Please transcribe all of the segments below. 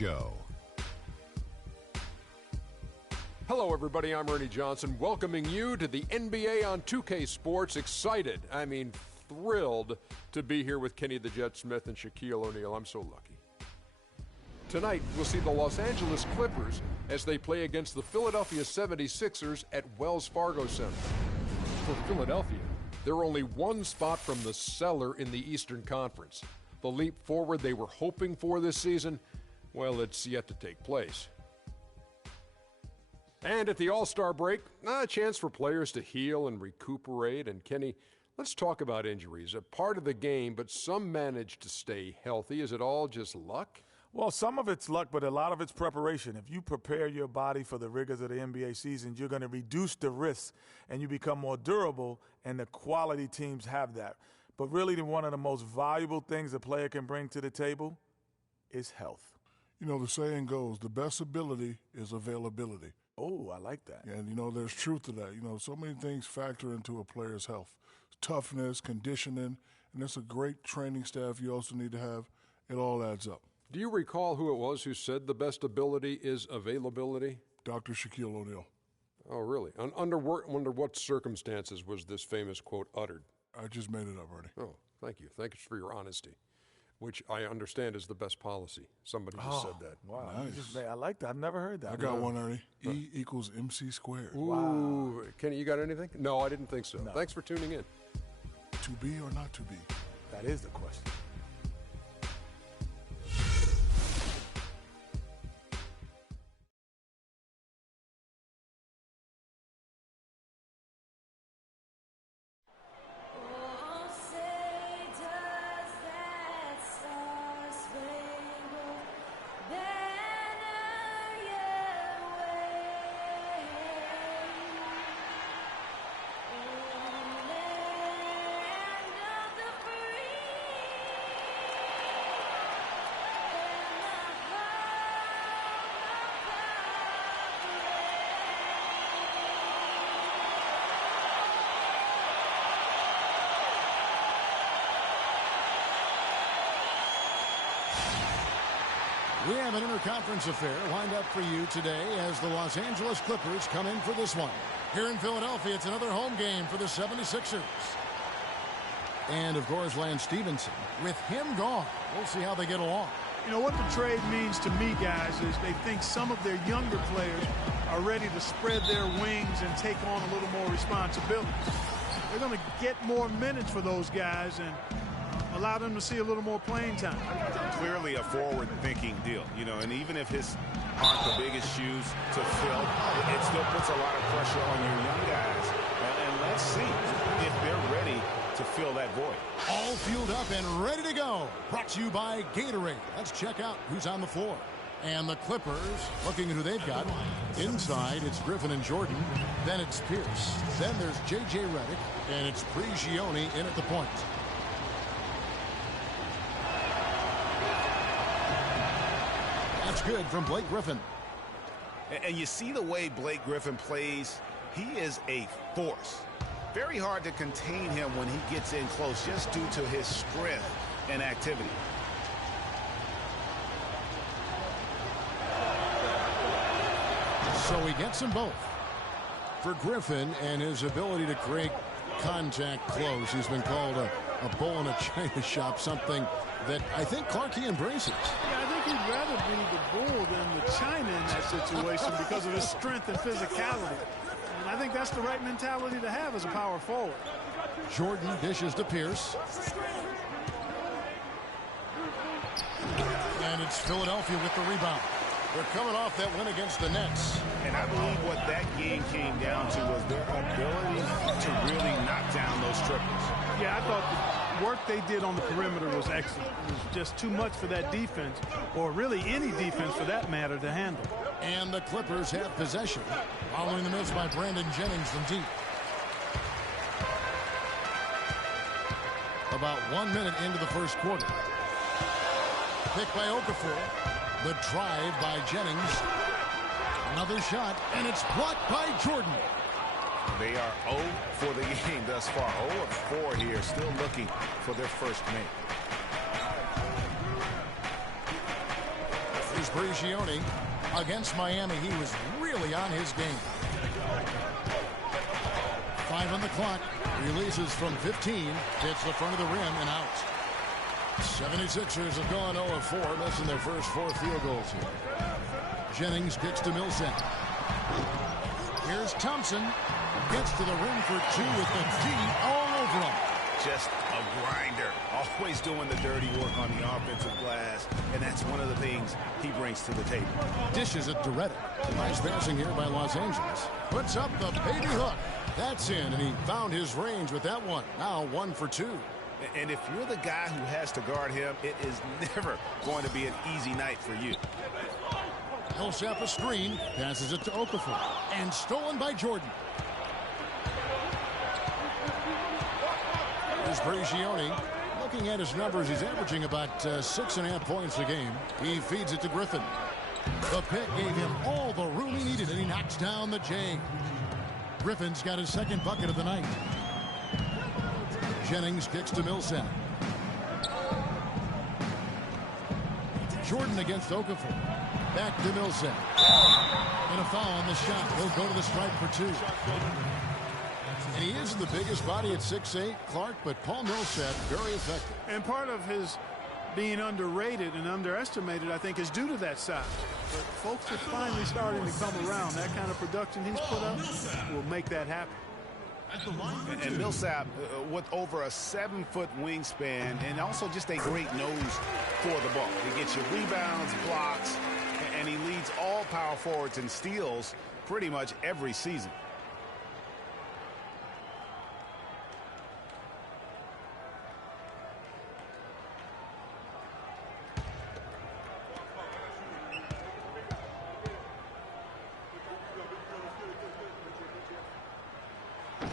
Go. Hello, everybody. I'm Ernie Johnson, welcoming you to the NBA on 2K Sports. Excited, thrilled to be here with Kenny the Jet Smith and Shaquille O'Neal. I'm so lucky. Tonight, we'll see the Los Angeles Clippers as they play against the Philadelphia 76ers at Wells Fargo Center. For Philadelphia, they're only one spot from the cellar in the Eastern Conference. The leap forward they were hoping for this season, well, it's yet to take place. And at the All-Star break, a chance for players to heal and recuperate. And Kenny, let's talk about injuries. A part of the game, but some manage to stay healthy. Is it all just luck? Well, some of it's luck, but a lot of it's preparation. If you prepare your body for the rigors of the NBA season, you're going to reduce the risks and you become more durable, and the quality teams have that. But really, one of the most valuable things a player can bring to the table is health. You know, the saying goes, the best ability is availability. Oh, I like that. And, there's truth to that. So many things factor into a player's health. Toughness, conditioning, and it's a great training staff you also need to have. It all adds up. Do you recall who it was who said the best ability is availability? Dr. Shaquille O'Neal. Oh, really? Under what circumstances was this famous quote uttered? I just made it up, Ernie. Oh, thank you. Thanks for your honesty, which I understand is the best policy. Somebody just said that. Wow. Nice. I like that. I've never heard that. I got one, Ernie. E equals MC squared. Ooh. Wow. Kenny, you got anything? No, I didn't think so. No. Thanks for tuning in. To be or not to be? That is the question. We have an interconference affair lined up for you today as the Los Angeles Clippers come in for this one. Here in Philadelphia, it's another home game for the 76ers. And, of course, Lance Stevenson. With him gone, we'll see how they get along. What the trade means to me, guys, is they think some of their younger players are ready to spread their wings and take on a little more responsibility. They're going to get more minutes for those guys and allow them to see a little more playing time. Clearly a forward-thinking deal, and even if his aren't the biggest shoes to fill, it still puts a lot of pressure on your young guys. And let's see if they're ready to fill that void. All fueled up and ready to go. Brought to you by Gatorade. Let's check out who's on the floor. And the Clippers, looking at who they've got. Inside, it's Griffin and Jordan. Then it's Pierce. Then there's J.J. Redick. And it's Prigioni in at the point. That's good from Blake Griffin. And you see the way Blake Griffin plays, he is a force. Very hard to contain him when he gets in close just due to his strength and activity. So he gets them both. For Griffin and his ability to create contact close, he's been called a bull in a china shop, something that I think Clarkey embraces. Yeah, I think he'd rather be the bull than the china in that situation because of his strength and physicality. And I think that's the right mentality to have as a power forward. Jordan dishes to Pierce. And it's Philadelphia with the rebound. They're coming off that win against the Nets. And I believe what that game came down to was their ability to really knock down those triples. Yeah, I thought the work they did on the perimeter was excellent. It was just too much for that defense, or really any defense for that matter, to handle. And the Clippers have possession, following the miss by Brandon Jennings from deep. About 1 minute into the first quarter. Pick by Okafor. The drive by Jennings. Another shot, and it's blocked by Jordan. They are 0 for the game thus far. 0 of 4 here, still looking for their first make. Here's Prigioni. Against Miami, he was really on his game. 5 on the clock. Releases from 15. Hits the front of the rim and out. 76ers have gone 0 of 4, missing their first 4 field goals here. Jennings kicks to Millsap. Here's Thompson. Gets to the rim for 2 with the D all over him. Just a grinder. Always doing the dirty work on the offensive glass. And that's one of the things he brings to the table. Dishes it to Redick. Nice passing here by Los Angeles. Puts up the baby hook. That's in, and he found his range with that one. Now 1 for 2. And if you're the guy who has to guard him, it is never going to be an easy night for you. Millsap a screen. Passes it to Okafor. And stolen by Jordan. Here's Prigioni. Looking at his numbers, he's averaging about 6.5 points a game. He feeds it to Griffin. The pick gave him all the room he needed, and he knocks down the J. Griffin's got his second bucket of the night. Jennings kicks to Millsap. Jordan against Okafor. Back to Millsap. And a foul on the shot. He'll go to the stripe for 2. And he isn't the biggest body at 6'8", Clark, but Paul Millsap very effective. And part of his being underrated and underestimated, I think, is due to that size. But folks are finally starting to come around. That kind of production he's put up will make that happen. And Millsap with over a 7-foot wingspan and also just a great nose for the ball. He gets you rebounds, blocks, and he leads all power forwards in steals pretty much every season.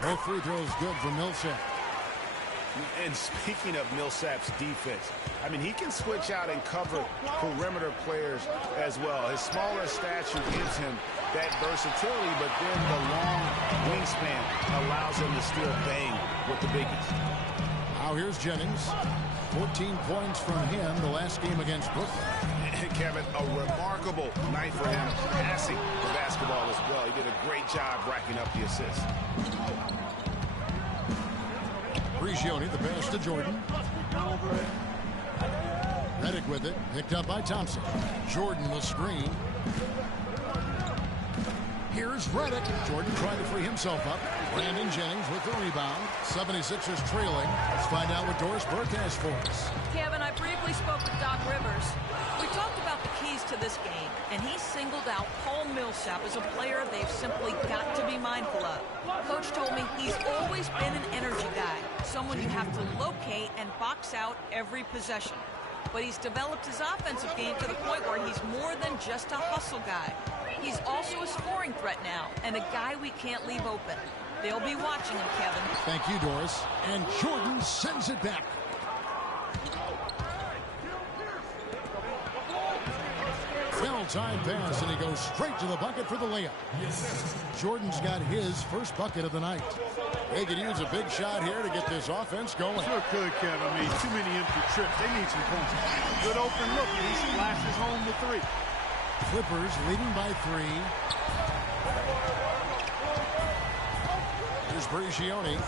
Both free throws good for Millsap. And speaking of Millsap's defense, I mean, he can switch out and cover perimeter players as well. His smaller stature gives him that versatility, but then the long wingspan allows him to still bang with the biggies. Now here's Jennings. 14 points from him the last game against Brooklyn. And Kevin, a remarkable night for him passing the basketball as well. He did a great job racking up the assists. Prigioni, the pass to Jordan. Redick with it, picked up by Thompson. Jordan the screen. Here's Redick. Jordan trying to free himself up. Brandon Jennings with the rebound. 76ers trailing. Let's find out what Doris Burke has for us. Kevin, I briefly spoke with Doc Rivers. We talked about the keys to this game, and he singled out Paul Millsap as a player they've simply got to be mindful of. Coach told me he's always been an energy guy, someone you have to locate and box out every possession. But he's developed his offensive game to the point where he's more than just a hustle guy. He's also a scoring threat now, and a guy we can't leave open. They'll be watching him, Kevin. Thank you, Doris. And Jordan sends it back. Time pass, and he goes straight to the bucket for the layup. Jordan's got his first bucket of the night. They could use a big shot here to get this offense going. Sure could, Kevin. I mean, too many empty trips. They need some points. Good open look, and he splashes home the 3. Clippers leading by 3. Here's Prigioni.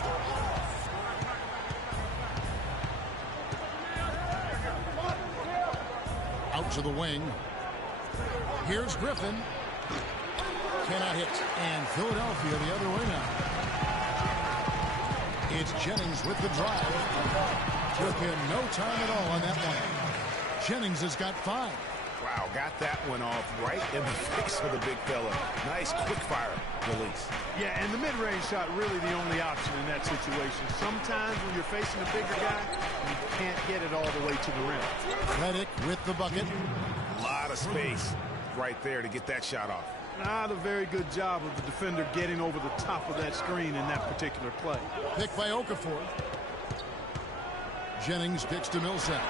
Out to the wing. Here's Griffin. Cannot hit. And Philadelphia the other way now. It's Jennings with the drive. Took him no time at all on that one. Jennings has got 5. Wow, got that one off right in the face of the big fella. Nice quick fire release. Yeah, and the mid-range shot really the only option in that situation. Sometimes when you're facing a bigger guy, you can't get it all the way to the rim. Redick with the bucket. A lot of space right there to get that shot off. Not a very good job of the defender getting over the top of that screen in that particular play. Picked by Okafor. Jennings kicks to Millsap.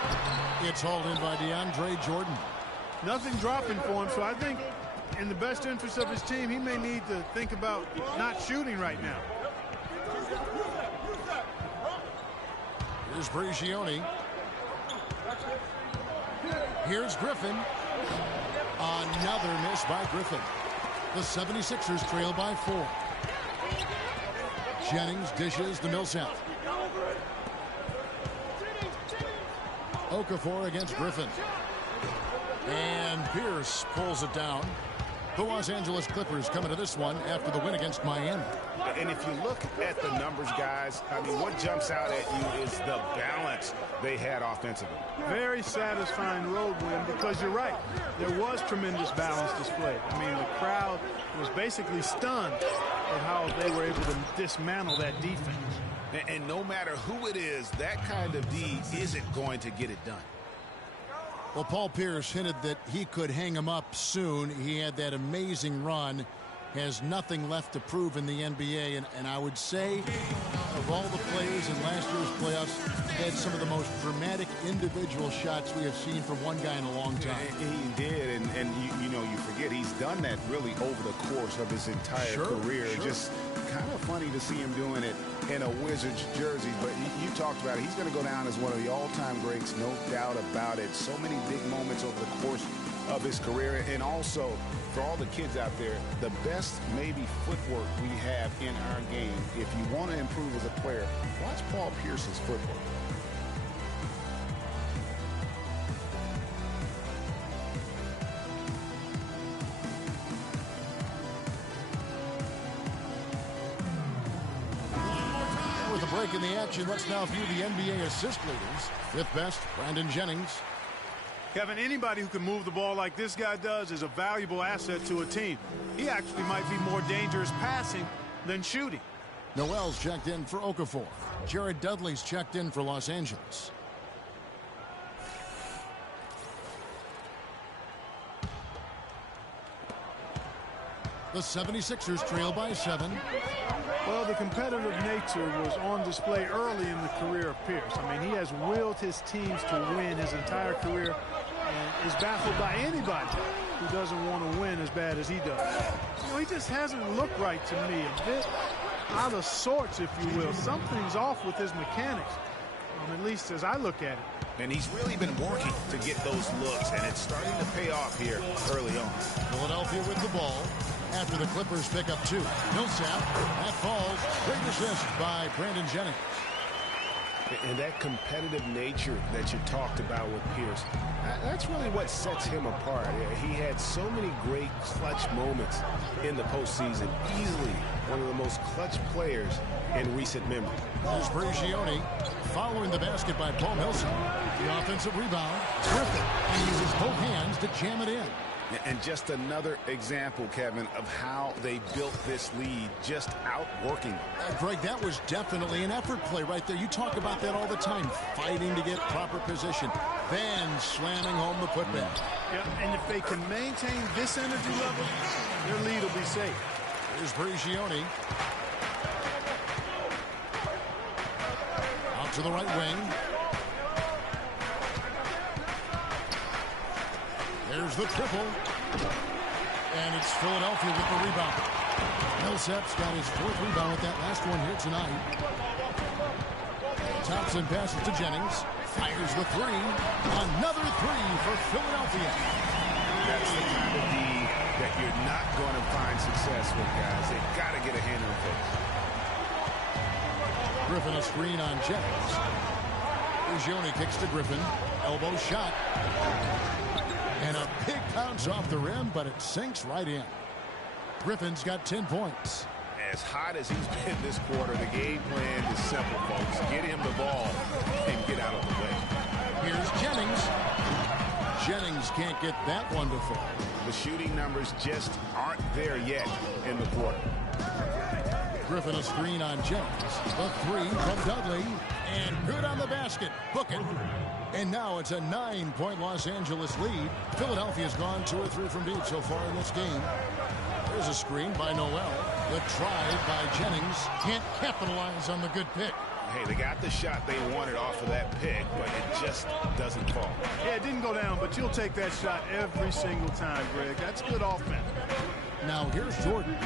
It's hauled in by DeAndre Jordan. Nothing dropping for him, so I think in the best interest of his team, he may need to think about not shooting right now. Here's Prigioni. Here's Griffin. Another miss by Griffin. The 76ers trail by 4. Jennings dishes the Millsap. Okafor against Griffin. And Pierce pulls it down. The Los Angeles Clippers coming to this one after the win against Miami. And if you look at the numbers, guys, I mean, what jumps out at you is the balance they had offensively. Very satisfying road win because you're right. There was tremendous balance displayed. I mean, the crowd was basically stunned at how they were able to dismantle that defense. And no matter who it is, that kind of D isn't going to get it done. Well, Paul Pierce hinted that he could hang him up soon. He had that amazing run. Has nothing left to prove in the NBA. And I would say of all the players in last year's playoffs, had some of the most dramatic individual shots we have seen from one guy in a long time. He did. And you know, you forget he's done that really over the course of his entire career. Sure. Just kind of funny to see him doing it in a Wizards jersey. But you talked about it. He's going to go down as one of the all-time greats, no doubt about it. So many big moments over the course of his career. And also, for all the kids out there, the best maybe footwork we have in our game, if you want to improve as a player, watch Paul Pierce's footwork. With a break in the action, let's now view the NBA assist leaders. Fifth best, Brandon Jennings. Kevin, anybody who can move the ball like this guy does is a valuable asset to a team. He actually might be more dangerous passing than shooting. Noel's checked in for Okafor. Jared Dudley's checked in for Los Angeles. The 76ers trail by 7. Well, the competitive nature was on display early in the career of Pierce. I mean, he has willed his teams to win his entire career and is baffled by anybody who doesn't want to win as bad as he does. You know, he just hasn't looked right to me. A bit out of sorts, if you will. Something's off with his mechanics, at least as I look at it. And he's really been working to get those looks, and it's starting to pay off here early on. Philadelphia with the ball after the Clippers pick up 2. Millsap, that falls. Great assist by Brandon Jennings. And that competitive nature that you talked about with Pierce, that's really what sets him apart. He had so many great clutch moments in the postseason. Easily one of the most clutch players in recent memory. There's Brigioni following the basket by Paul Millsap. The offensive rebound. Griffin. And he uses both hands to jam it in. And just another example, Kevin, of how they built this lead, just outworking. Greg, that was definitely an effort play right there. You talk about that all the time, fighting to get proper position, then slamming home the putback. Yeah, and if they can maintain this energy level, their lead will be safe. Here's Brigioni. Out to the right wing. There's the triple. And it's Philadelphia with the rebound. Millsap's got his 4th rebound with that last one here tonight. Thompson passes to Jennings. Fires the 3. Another 3 for Philadelphia. That's the kind of D that you're not going to find success with, guys. They've got to get a hand in the face. Griffin a screen on Jennings. Brigioni kicks to Griffin. Elbow shot. And a big bounce off the rim, but it sinks right in. Griffin's got 10 points. As hot as he's been this quarter, the game plan is simple, folks. Get him the ball and get out of the way. Here's Jennings. Jennings can't get that one to fall. The shooting numbers just aren't there yet in the quarter. Griffin a screen on Jennings. The 3 from Dudley. And good on the basket. Book it. And now it's a 9-point Los Angeles lead. Philadelphia's gone 2 or 3 from deep so far in this game. There's a screen by Noel. The try by Jennings. Can't capitalize on the good pick. Hey, they got the shot they wanted off of that pick, but it just doesn't fall. Yeah, it didn't go down, but you'll take that shot every single time, Greg. That's good offense. Now here's Jordan.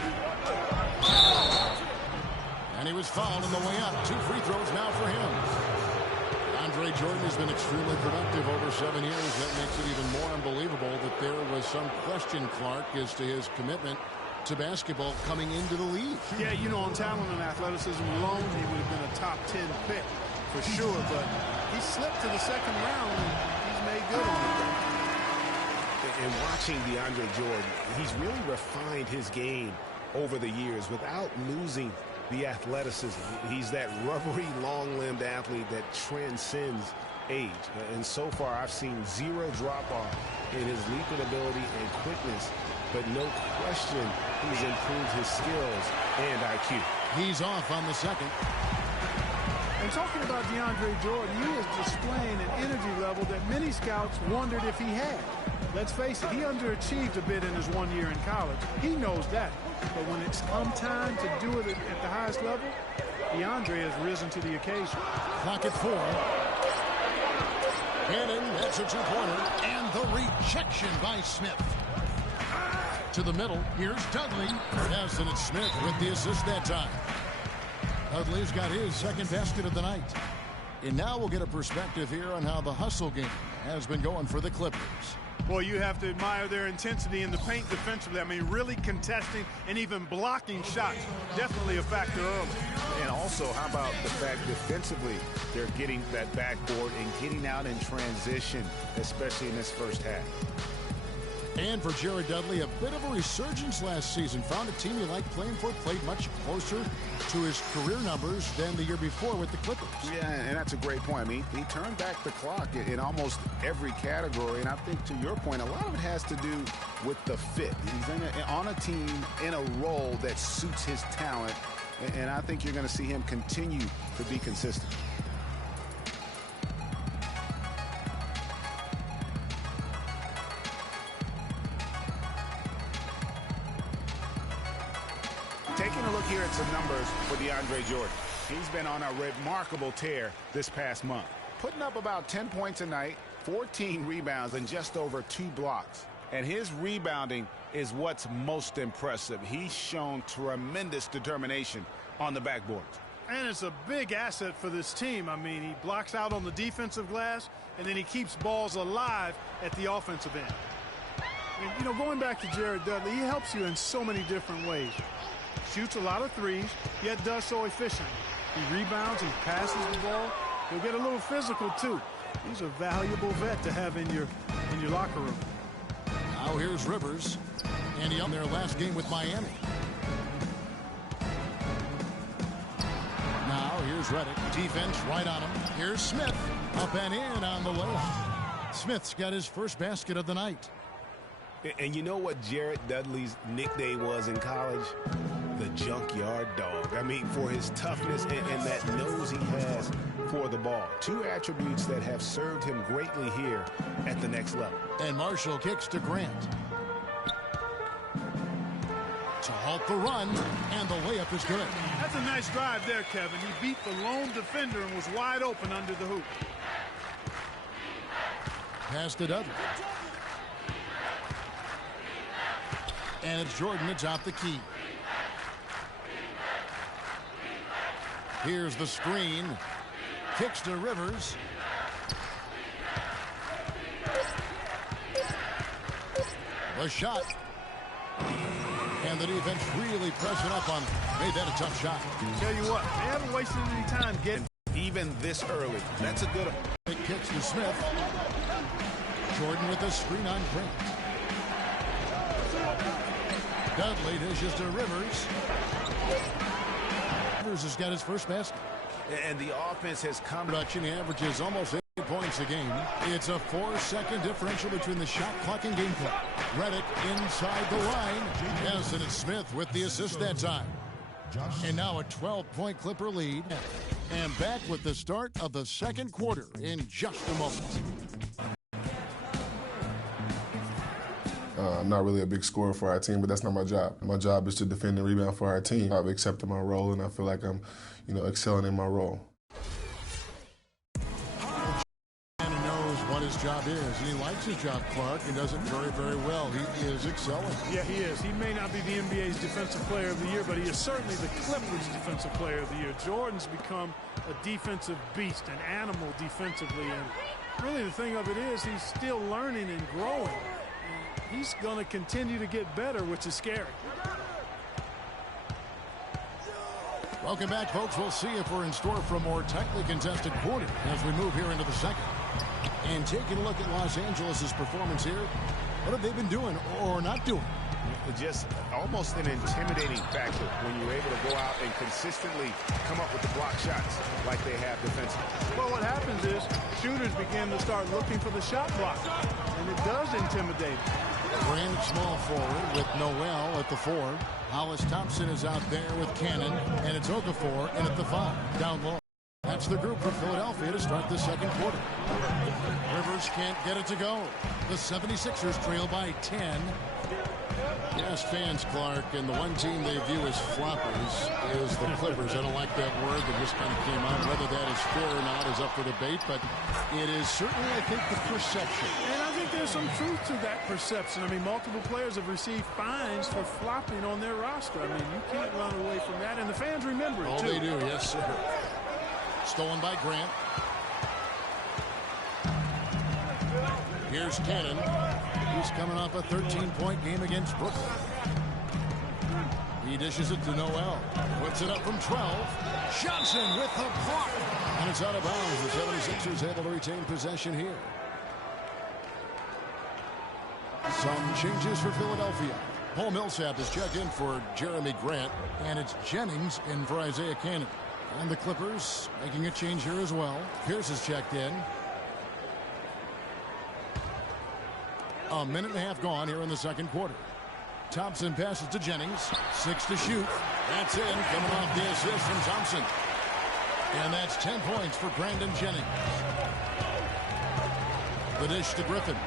And he was fouled on the way up. 2 free throws now for him. DeAndre Jordan has been extremely productive over 7 years. That makes it even more unbelievable that there was some question, Clark, as to his commitment to basketball coming into the league. Yeah, you know, on talent and athleticism alone, he would have been a top 10 pick for sure, but he slipped to the second round and he's made good on it. And watching DeAndre Jordan, he's really refined his game over the years without losing the athleticism. He's that rubbery, long-limbed athlete that transcends age. And so far, I've seen zero drop-off in his leaping ability and quickness, but no question he's improved his skills and IQ. He's off on the second. And talking about DeAndre Jordan, he is displaying an energy level that many scouts wondered if he had. Let's face it, he underachieved a bit in his 1 year in college. He knows that. But when it's come time to do it at the highest level, DeAndre has risen to the occasion. Clock at 4. Cannon, that's a two-pointer. And the rejection by Smith. To the middle, here's Dudley. Yes, and it's Smith with the assist that time. Dudley's got his second basket of the night. And now we'll get a perspective here on how the hustle game has been going for the Clippers. Boy, you have to admire their intensity in the paint defensively. I mean, really contesting and even blocking shots. Definitely a factor early. And also, how about the fact defensively, they're getting that backboard and getting out in transition, especially in this first half. And for Jared Dudley, a bit of a resurgence last season. Found a team he liked playing for, played much closer to his career numbers than the year before with the Clippers. Yeah, and that's a great point. I mean, he turned back the clock in almost every category. And I think, to your point, a lot of it has to do with the fit. He's on a team in a role that suits his talent. And I think you're going to see him continue to be consistent. Taking a look here at some numbers for DeAndre Jordan. He's been on a remarkable tear this past month. Putting up about 10 points a night, 14 rebounds, and just over 2 blocks. And his rebounding is what's most impressive. He's shown tremendous determination on the backboard. And it's a big asset for this team. I mean, he blocks out on the defensive glass, and then he keeps balls alive at the offensive end. And, you know, going back to Jared Dudley, he helps you in so many different ways. Shoots a lot of threes, yet does so efficiently. He rebounds, he passes the ball. He'll get a little physical, too. He's a valuable vet to have in your locker room. Now here's Rivers, and he on their last game with Miami. Now here's Reddick. Defense right on him. Here's Smith. Up and in on the layup. Smith's got his first basket of the night. And you know what Jared Dudley's nickname was in college? The junkyard dog. I mean, for his toughness and that nose he has for the ball. 2 attributes that have served him greatly here at the next level. And Marshall kicks to Grant. To halt the run, and the layup is good. That's a nice drive there, Kevin. He beat the lone defender and was wide open under the hoop. Pass to Dudley. And it's Jordan atop the key. Here's the screen. Kicks to Rivers. The shot. And the defense really pressing up on him. Made that a tough shot. Tell you what, they haven't wasted any time getting even this early. That's a good one. It kicks to Smith. Jordan with the screen on Grant. Dudley dishes to Rivers. Rivers has got his first basket. And the offense has come. Production averages almost 8 points a game. It's a 4-second differential between the shot clock and game clock. Reddick inside the line. Yes, and it's Smith with the assist that time. And now a 12-point Clipper lead. And back with the start of the second quarter in just a moment. I'm not really a big scorer for our team, but that's not my job. My job is to defend and rebound for our team. I've accepted my role, and I feel like I'm, excelling in my role. And knows what his job is. And he likes his job, Clark, and does it very, very well. He is excelling. Yeah, he is. He may not be the NBA's Defensive Player of the Year, but he is certainly the Clippers' Defensive Player of the Year. Jordan's become a defensive beast, an animal defensively. And really the thing of it is he's still learning and growing. And he's going to continue to get better, which is scary. Welcome back, folks. We'll see if we're in store for a more tightly contested quarter as we move here into the second. And taking a look at Los Angeles' performance here, what have they been doing or not doing? Just almost an intimidating factor when you're able to go out and consistently come up with the block shots like they have defensively. Well, what happens is shooters begin to start looking for the shot block, and it does intimidate them. Grant small forward with Noel at the 4. Hollis Thompson is out there with Cannon, and it's Okafor in at the 5, down low. That's the group for Philadelphia to start the second quarter. Rivers can't get it to go. The 76ers trail by 10. Yes, fans, Clark, and the one team they view as floppers is the Clippers. I don't like that word that just kind of came out. Whether that is fair or not is up for debate, but it is certainly, I think, the perception. And I think there's some truth to that perception. I mean, multiple players have received fines for flopping on their roster. I mean, you can't run away from that, and the fans remember it, too. Oh, they do, yes, sir. Stolen by Grant. Here's Cannon. He's coming off a 13-point game against Brooklyn. He dishes it to Noel. Puts it up from 12. Johnson with the block. And it's out of bounds. The 76ers able to retain possession here. Some changes for Philadelphia. Paul Millsap is checked in for Jeremy Grant. And it's Jennings in for Isaiah Cannon. And the Clippers making a change here as well. Pierce is checked in. A minute and a half gone here in the second quarter. Thompson passes to Jennings. 6 to shoot. That's in. Coming off the assist from Thompson. And that's 10 points for Brandon Jennings. The dish to Griffin.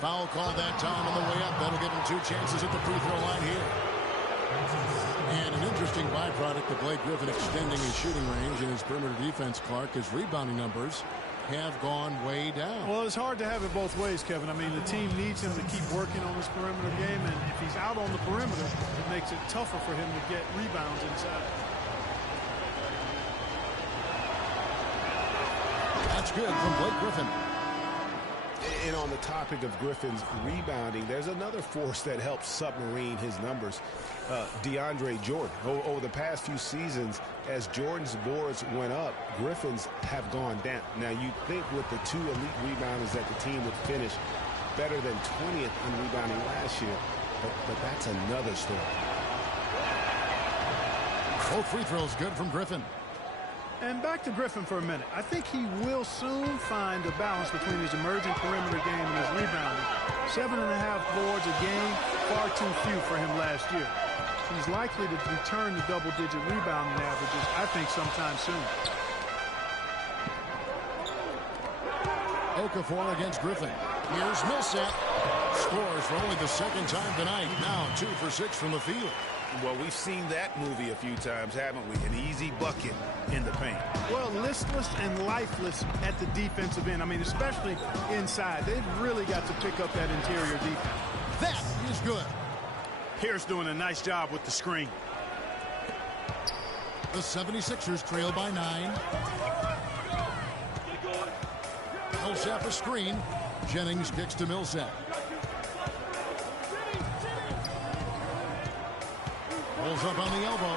Foul call that time on the way up. That'll give him 2 chances at the free throw line here. And an interesting byproduct of Blake Griffin extending his shooting range in his perimeter defense, Clark, his rebounding numbers have gone way down. Well, it's hard to have it both ways, Kevin. I mean, the team needs him to keep working on his perimeter game, and if he's out on the perimeter, it makes it tougher for him to get rebounds inside. That's good from Blake Griffin. And on the topic of Griffin's rebounding, there's another force that helps submarine his numbers. DeAndre Jordan. Over the past few seasons, as Jordan's boards went up, Griffin's have gone down. Now, you'd think with the 2 elite rebounders that the team would finish better than 20th in rebounding last year. But that's another story. Both free throws good from Griffin. And back to Griffin for a minute. I think he will soon find a balance between his emerging perimeter game and his rebounding. 7.5 boards a game, far too few for him last year. He's likely to return to double-digit rebounding averages, I think, sometime soon. Okafor against Griffin. Here's Millsap. Scores for only the second time tonight. Now 2 for 6 from the field. Well, we've seen that movie a few times, haven't we? An easy bucket in the paint. Well, listless and lifeless at the defensive end. I mean, especially inside. They've really got to pick up that interior defense. That is good. Pierce doing a nice job with the screen. The 76ers trail by 9. Millsap a screen. Jennings kicks to Millsap. Pulls up on the elbow.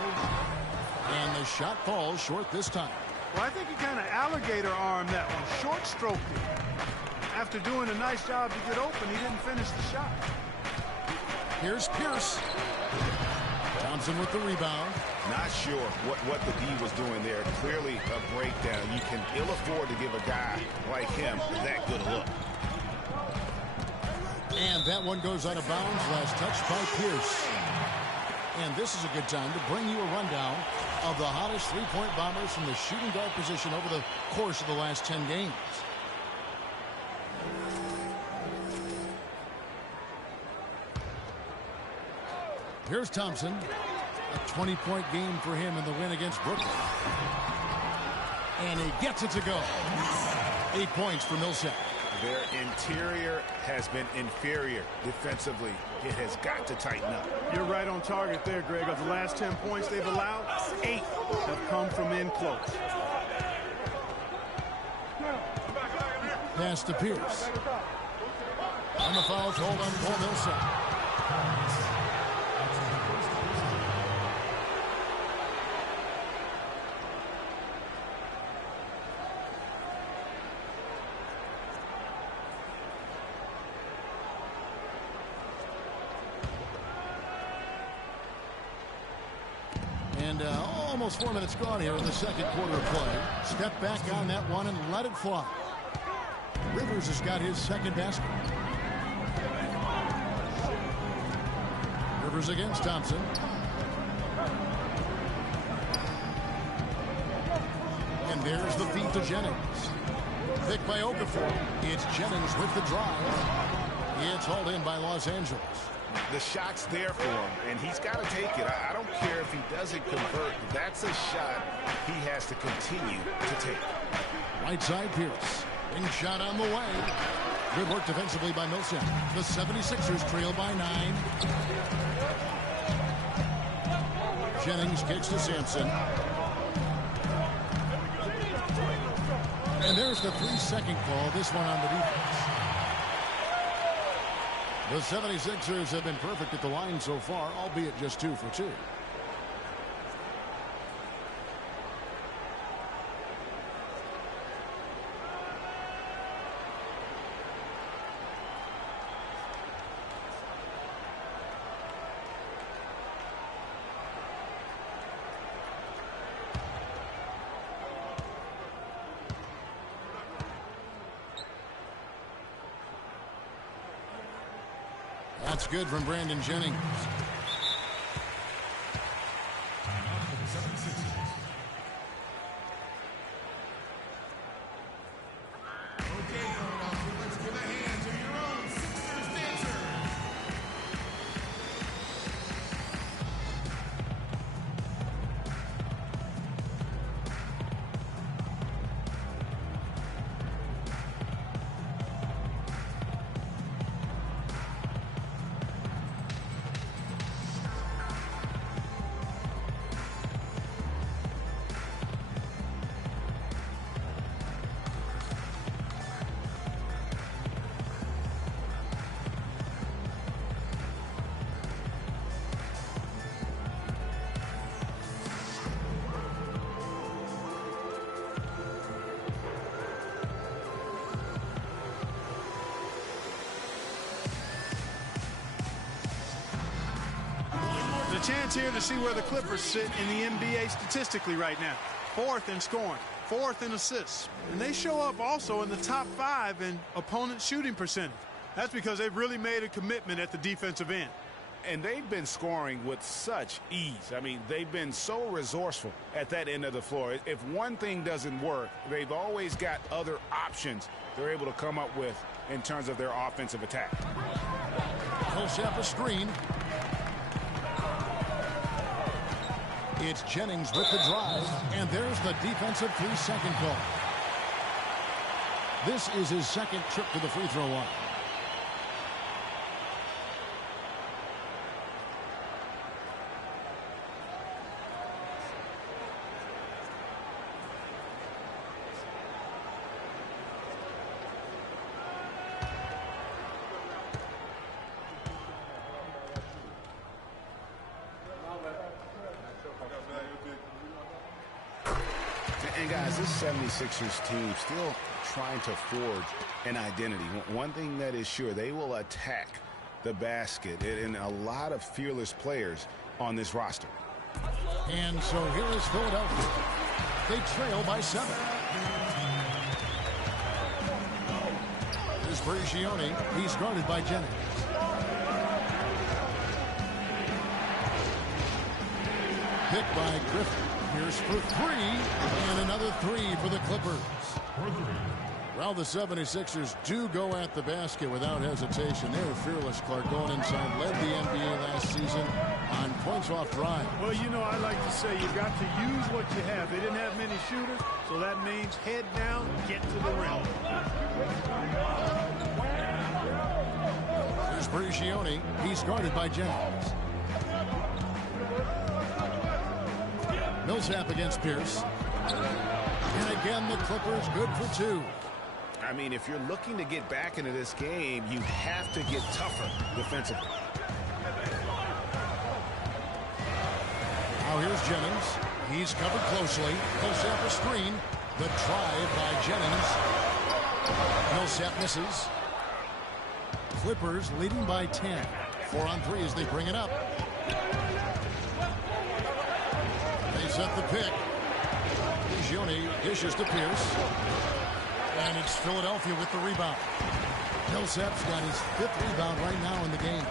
And the shot falls short this time. Well, I think he kind of alligator-armed that one. Short-stroked it. After doing a nice job to get open, he didn't finish the shot. Here's Pierce. Thompson with the rebound. Not sure what the D was doing there. Clearly a breakdown. You can ill afford to give a guy like him that good a look. And that one goes out of bounds. Last touch by Pierce. And this is a good time to bring you a rundown of the hottest three-point bombers from the shooting guard position over the course of the last 10 games. Here's Thompson. A 20-point game for him in the win against Brooklyn. And he gets it to go. 8 points for Millsap. Their interior has been inferior defensively. It has got to tighten up. You're right on target there, Greg. Of the last 10 points they've allowed, 8 have come from in close. Pass to Pierce. And the foul called on Paul Millsap. And almost 4 minutes gone here in the second quarter of play. Step back on that one and let it fly. Rivers has got his second basket. Rivers against Thompson. And there's the feed to Jennings. Picked by Okafor. It's Jennings with the drive. It's hauled in by Los Angeles. The shot's there for him, and he's got to take it. I don't care if he doesn't convert. That's a shot he has to continue to take. Right side Pierce. Wing shot on the way. Good work defensively by Millsap. The 76ers trail by 9. Jennings kicks to Sampson. And there's the 3-second call. This one on the defense. The 76ers have been perfect at the line so far, albeit just 2 for 2. That's good from Brandon Jennings. Chance here to see where the Clippers sit in the NBA statistically right now. 4th in scoring, 4th in assists. And they show up also in the top 5 in opponent shooting percentage. That's because they've really made a commitment at the defensive end. And they've been scoring with such ease. I mean, they've been so resourceful at that end of the floor. If one thing doesn't work, they've always got other options they're able to come up with in terms of their offensive attack. Millsap a screen. It's Jennings with the drive, and there's the defensive 3-second call. This is his second trip to the free throw line. And guys, this 76ers team still trying to forge an identity. One thing that is sure, they will attack the basket, and a lot of fearless players on this roster. And so here is Philadelphia. They trail by 7. Here's Bergioni. He's guarded by Jennings. Picked by Griffin. Here's for 3, and another 3 for the Clippers. Well, the 76ers do go at the basket without hesitation. They're fearless, Clark, going inside. Led the NBA last season. on points off drive. Well, you know, I like to say you got to use what you have. They didn't have many shooters, so that means head down, get to the rim. Here's Brigioni. He's guarded by Jennings. Millsap against Pierce. And again, the Clippers good for 2. I mean, if you're looking to get back into this game, you have to get tougher defensively. Now here's Jennings. He's covered closely. Millsap a screen. The drive by Jennings. Millsap misses. Clippers leading by 10. 4 on 3 as they bring it up. They set the pick. Brigioni dishes to Pierce. And it's Philadelphia with the rebound. Millsap's got his 5th rebound right now in the game.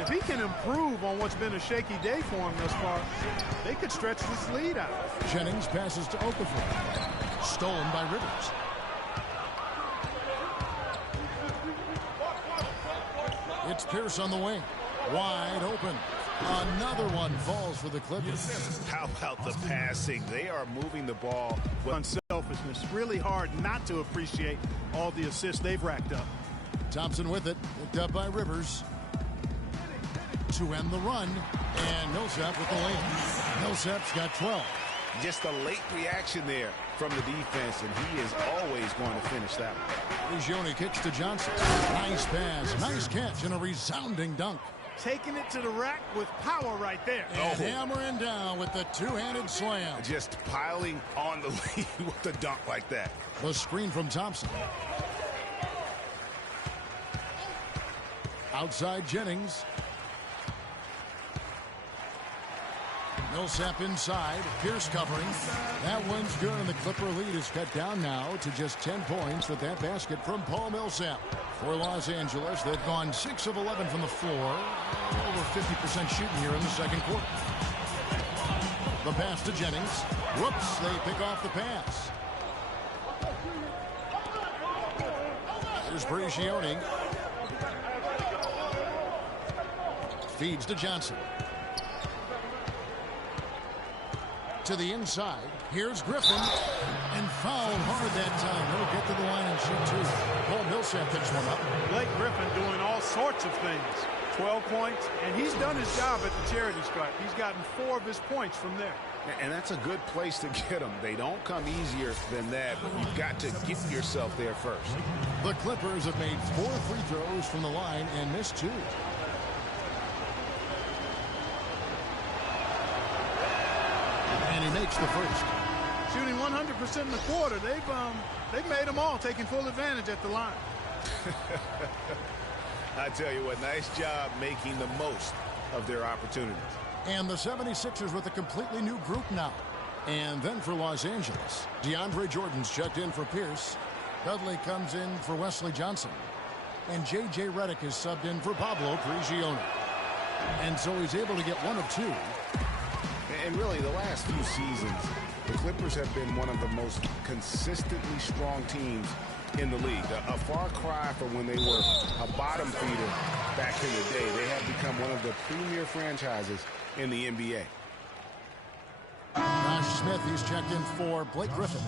If he can improve on what's been a shaky day for him thus far, they could stretch this lead out. Jennings passes to Okafor. Stolen by Rivers. It's Pierce on the wing. Wide open. Another one falls for the Clippers. How about the passing? They are moving the ball. Unselfishness. Really hard not to appreciate all the assists they've racked up. Thompson with it. Picked up by Rivers. To end the run. And Millsap with the lane. Millsap's got 12. Just a late reaction there from the defense, and he is always going to finish that one. Brigioni kicks to Johnson. Nice pass. Nice catch and a resounding dunk. Taking it to the rack with power right there. And hammering down with the two-handed slam. Just piling on the lead with the dunk like that. The screen from Thompson. Outside Jennings. Millsap inside. Pierce covering. That one's good, and the Clipper lead is cut down now to just 10 points with that basket from Paul Millsap. For Los Angeles, they've gone 6 of 11 from the floor. Over 50% shooting here in the second quarter. The pass to Jennings. Whoops, they pick off the pass. Here's Brigioni. Feeds to Johnson. To the inside. Here's Griffin. And fouled hard that time. He'll get to the line and shoot 2. Paul Millsap picks one up. Blake Griffin doing all sorts of things. 12 points, and he's done his job at the charity stripe. He's gotten 4 of his points from there. And that's a good place to get them. They don't come easier than that, but you've got to get yourself there first. The Clippers have made 4 free throws from the line and missed 2. And he makes the first. Shooting 100% in the quarter. They've made them all, taking full advantage at the line. I tell you what, nice job making the most of their opportunities. And the 76ers with a completely new group now. And then for Los Angeles, DeAndre Jordan's checked in for Pierce. Dudley comes in for Wesley Johnson. And J.J. Redick is subbed in for Pablo Prigioni. And so he's able to get 1 of 2. And really, the last few seasons, the Clippers have been one of the most consistently strong teams in the league. A far cry from when they were a bottom feeder back in the day. They have become one of the premier franchises in the NBA. Josh Smith, he's checked in for Blake Griffin.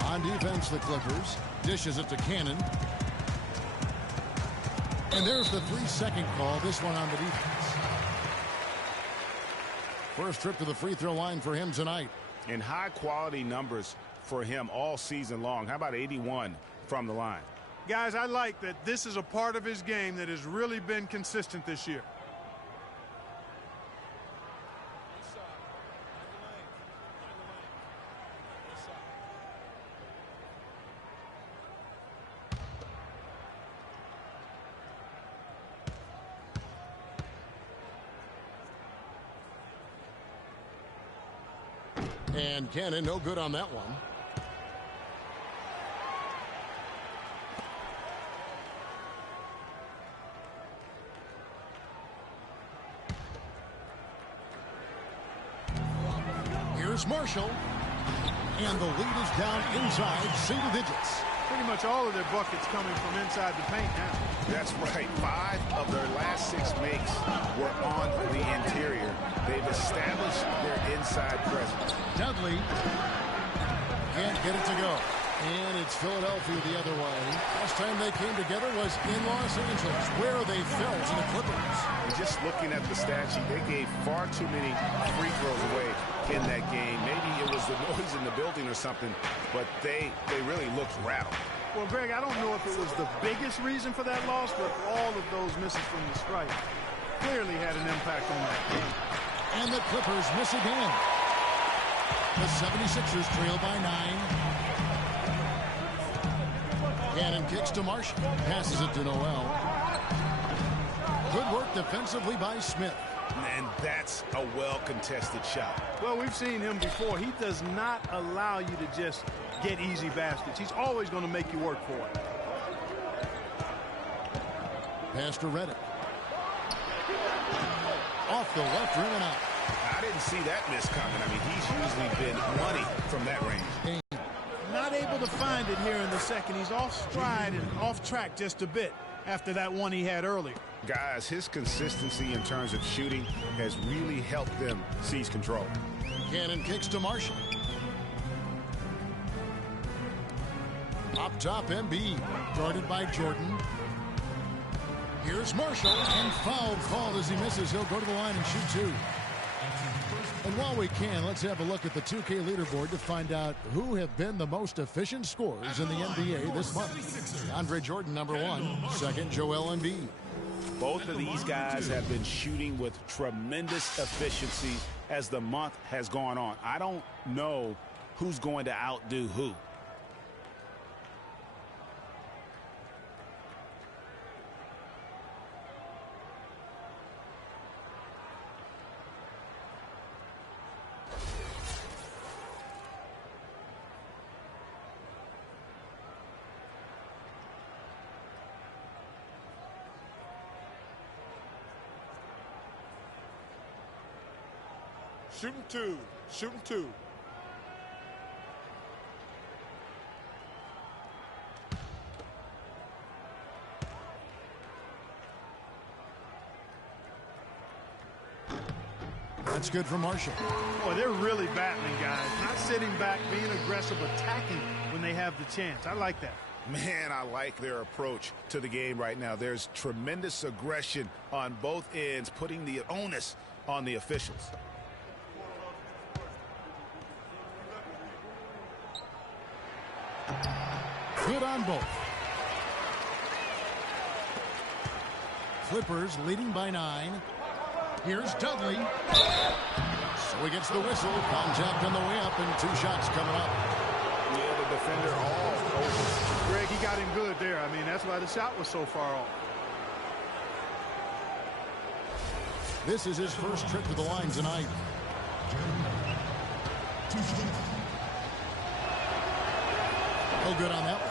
On defense, the Clippers. Dishes it to Cannon. And there's the 3-second call. This one on the defense. First trip to the free throw line for him tonight. And high-quality numbers for him all season long. How about 81 from the line? Guys, I like that this is a part of his game that has really been consistent this year. And Cannon, no good on that one. Here's Marshall. And the lead is down inside single digits. Pretty much all of their buckets coming from inside the paint now. That's right. 5 of their last 6 makes were on the interior. They've established their inside presence. Dudley can't get it to go. And it's Philadelphia the other way. Last time they came together was in Los Angeles, where they fell to the Clippers. And just looking at the stat sheet, they gave far too many free throws away in that game. Maybe it was the noise in the building or something, but they really looked rattled. Well, Greg, I don't know if it was the biggest reason for that loss, but all of those misses from the stripe clearly had an impact on that game. And the Clippers miss again. The 76ers trail by 9. Cannon kicks to Marshall. Passes it to Noel. Good work defensively by Smith. And that's a well-contested shot. Well, we've seen him before. He does not allow you to just get easy baskets. He's always going to make you work for it. Pass to Reddick. Off the left rim and out. I didn't see that miss coming. I mean, he's usually been money from that range. Not able to find it here in the second. He's off stride and off track just a bit after that one he had earlier. Guys, his consistency in terms of shooting has really helped them seize control. Cannon kicks to Marshall. Up top, Embiid. Guarded by Jordan. Here's Marshall, and foul called as he misses. He'll go to the line and shoot 2. And while we can, let's have a look at the 2K leaderboard to find out who have been the most efficient scorers in the NBA this month. Dandre Jordan, number 1. Second, Joel Embiid. Both of these guys have been shooting with tremendous efficiency as the month has gone on. I don't know who's going to outdo who. Shooting 2. Shooting 2. That's good for Marshall. Boy, they're really battling, guys. Not sitting back, being aggressive, attacking when they have the chance. I like that. Man, I like their approach to the game right now. There's tremendous aggression on both ends, putting the onus on the officials. Good on both. Clippers leading by 9. Here's Dudley. So he gets the whistle. Contact on the way up, and 2 shots coming up. Yeah, the defender all over. Greg, he got him good there. I mean, that's why the shot was so far off. This is his first trip to the line tonight. Oh, good on that one.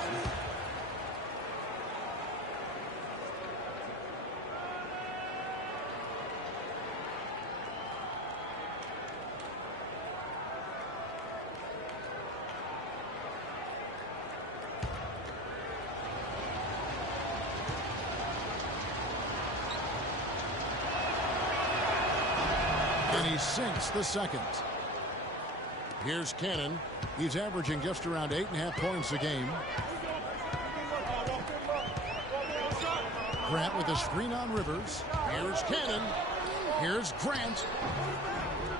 And he sinks the second. Here's Cannon. He's averaging just around 8.5 points a game. Grant with a screen on Rivers. Here's Cannon. Here's Grant.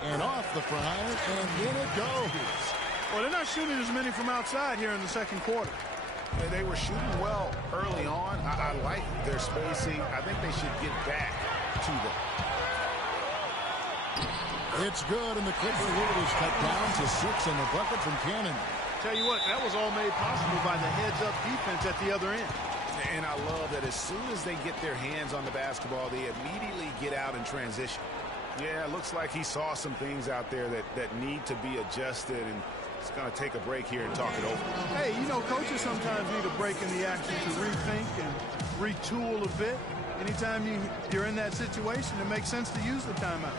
And off the front iron, and in it goes. Well, they're not shooting as many from outside here in the second quarter. They were shooting well early on. I like their spacing. I think they should get back to them. It's good, and the Clipper lead is cut down to 6 on the bucket from Cannon. Tell you what, that was all made possible by the heads-up defense at the other end. And I love that as soon as they get their hands on the basketball, they immediately get out in transition. Yeah, it looks like he saw some things out there that need to be adjusted, and it's going to take a break here and talk it over. Hey, you know, coaches sometimes need a break in the action to rethink and retool a bit. Anytime you're in that situation, it makes sense to use the timeout.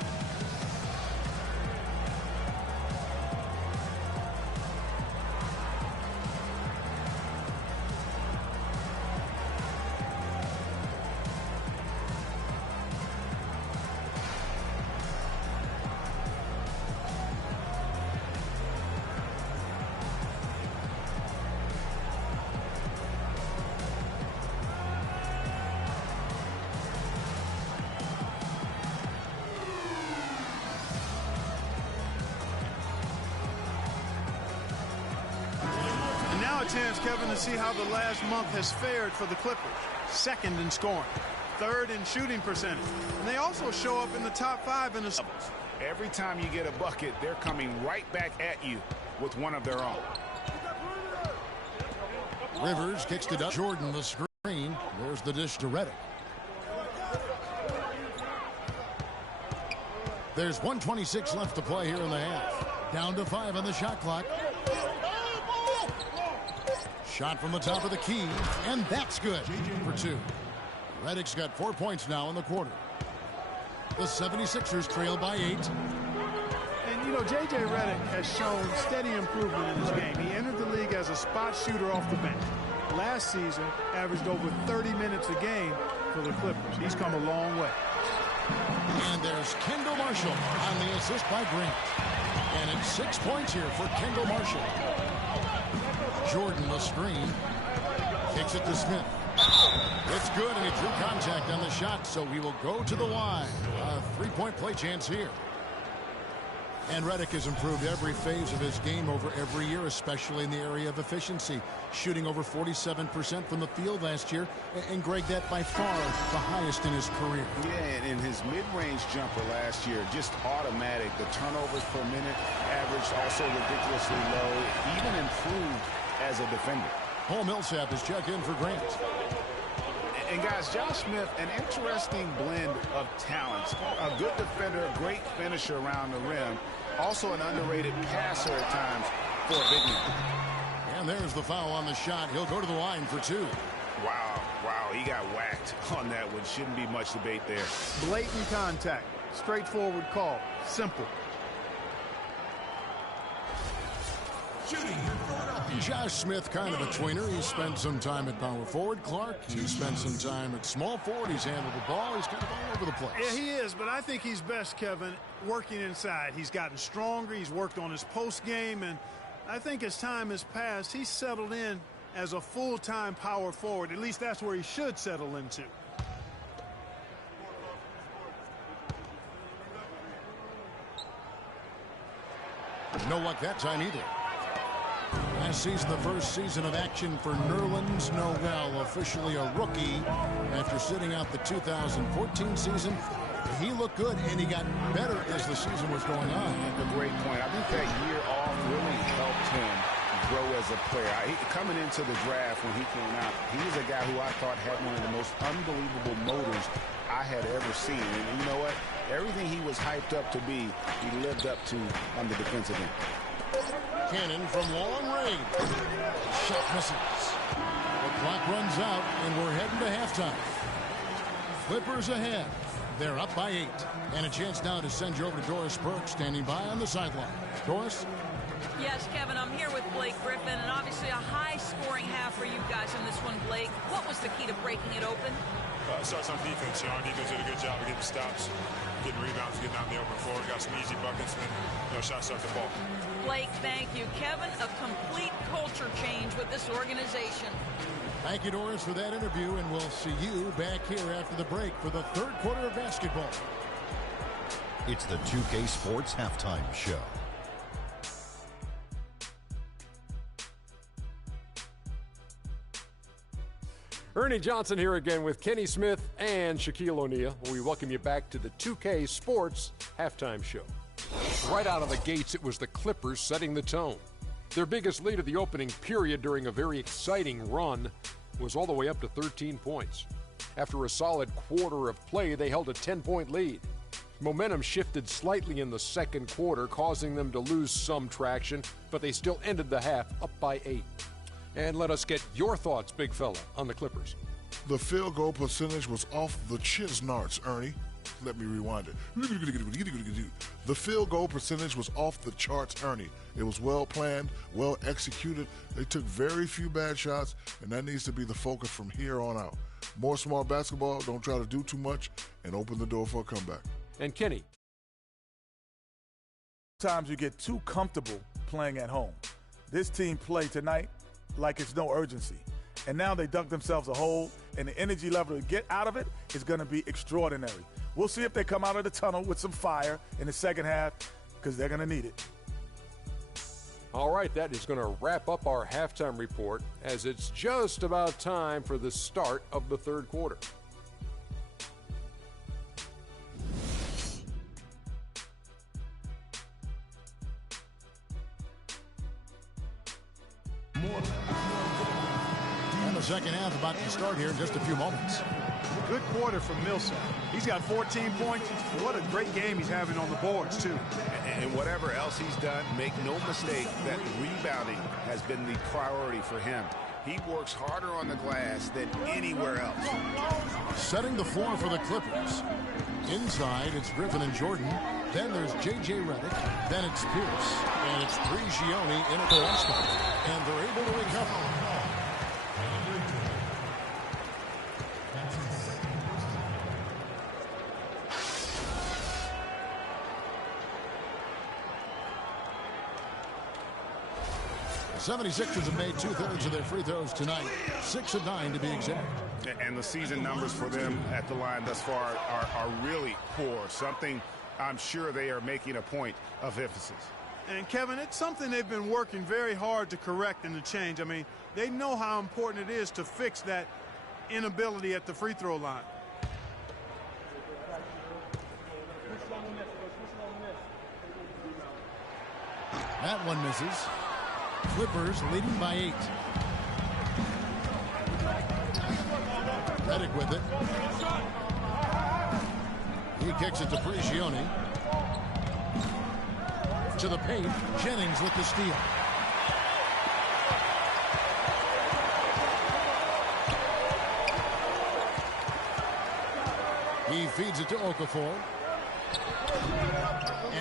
chance, Kevin, to see how the last month has fared for the Clippers. Second in scoring, third in shooting percentage. And they also show up in the top 5 in the doubles. Every time you get a bucket, they're coming right back at you with one of their own. Rivers kicks to Jordan, the screen. There's the dish to Redick. There's 1:26 left to play here in the half. Down to 5 on the shot clock. Shot from the top of the key, and that's good for 2. Redick's got 4 points now in the quarter. The 76ers trail by 8. And, you know, J.J. Redick has shown steady improvement in his game. He entered the league as a spot shooter off the bench. Last season, averaged over 30 minutes a game for the Clippers. He's come a long way. And there's Kendall Marshall on the assist by Grant. And it's 6 points here for Kendall Marshall. Jordan, the screen. Kicks it to Smith. It's good, and he drew contact on the shot, so he will go to the line. A 3-point play chance here. And Redick has improved every phase of his game over every year, especially in the area of efficiency. Shooting over 47% from the field last year. And, Greg, that by far the highest in his career. Yeah, and his mid-range jumper last year, just automatic. The turnovers per minute averaged also ridiculously low, even improved as a defender. Paul Millsap is checked in for Grant. And guys, Josh Smith, an interesting blend of talents. A good defender, a great finisher around the rim. Also an underrated passer at times for a big man. And there's the foul on the shot. He'll go to the line for 2. Wow, he got whacked on that one. Shouldn't be much debate there. Blatant contact. Straightforward call. Simple. Josh Smith, kind of a tweener. He spent some time at power forward. Clark, he spent some time at small forward. He's handled the ball. He's kind of all over the place. Yeah, he is, but I think he's best, Kevin, working inside. He's gotten stronger. He's worked on his post game, and I think as time has passed, he's settled in as a full-time power forward. At least that's where he should settle into. No luck that time either. Last season, the first season of action for Nerlens Noel, officially a rookie after sitting out the 2014 season. He looked good, and he got better as the season was going on. A great point. I think that year off really helped him grow as a player. Coming into the draft when he came out, he was a guy who I thought had one of the most unbelievable motors I had ever seen. And you know what? Everything he was hyped up to be, he lived up to on the defensive end. Cannon from long range. Shot misses. The clock runs out, and we're heading to halftime. Clippers ahead. They're up by 8. And a chance now to send you over to Doris Burke, standing by on the sideline. Doris? Yes, Kevin, I'm here with Blake Griffin, and obviously a high-scoring half for you guys in this one, Blake. What was the key to breaking it open? It starts on defense. You know, our defense did a good job of getting stops, getting rebounds, getting out in the open floor. Got some easy buckets, and then, shots start the ball. Blake, thank you. Kevin, a complete culture change with this organization. Thank you, Doris, for that interview, and we'll see you back here after the break for the third quarter of basketball. It's the 2K Sports Halftime Show. Ernie Johnson here again with Kenny Smith and Shaquille O'Neal. We welcome you back to the 2K Sports Halftime Show. Right out of the gates, it was the Clippers setting the tone. Their biggest lead of the opening period during a very exciting run was all the way up to 13 points. After a solid quarter of play, they held a 10-point lead. Momentum shifted slightly in the second quarter, causing them to lose some traction, but they still ended the half up by 8. And let us get your thoughts, big fella, on the Clippers. The field goal percentage was off the Chisnarts, Ernie. Let me rewind it. The field goal percentage was off the charts, Ernie. It was well planned, well executed. They took very few bad shots, and that needs to be the focus from here on out. More smart basketball, don't try to do too much, and open the door for a comeback. And Kenny. Sometimes you get too comfortable playing at home. This team played tonight like it's no urgency. And now they dug themselves a hole, and the energy level to get out of it is going to be extraordinary. We'll see if they come out of the tunnel with some fire in the second half, because they're going to need it. All right, that is going to wrap up our halftime report as it's just about time for the start of the third quarter. And the second half about to start here in just a few moments. Good quarter from Millsap. He's got 14 points. What a great game he's having on the boards, too. And whatever else he's done, make no mistake that rebounding has been the priority for him. He works harder on the glass than anywhere else. Setting the floor for the Clippers. Inside, it's Griffin and Jordan. Then there's J.J. Redick. Then it's Pierce. And it's Prigioni in at the basket. And they're able to recover. The 76ers have made 2/3 of their free throws tonight. 6 of 9 to be exact. And the season numbers for them at the line thus far are really poor. Something I'm sure they are making a point of emphasis. And, Kevin, it's something they've been working very hard to correct and to change. I mean, they know how important it is to fix that inability at the free throw line. That one misses. Clippers leading by 8. Redick with it. He kicks it to Prigioni. To the paint. Jennings with the steal. He feeds it to Okafor.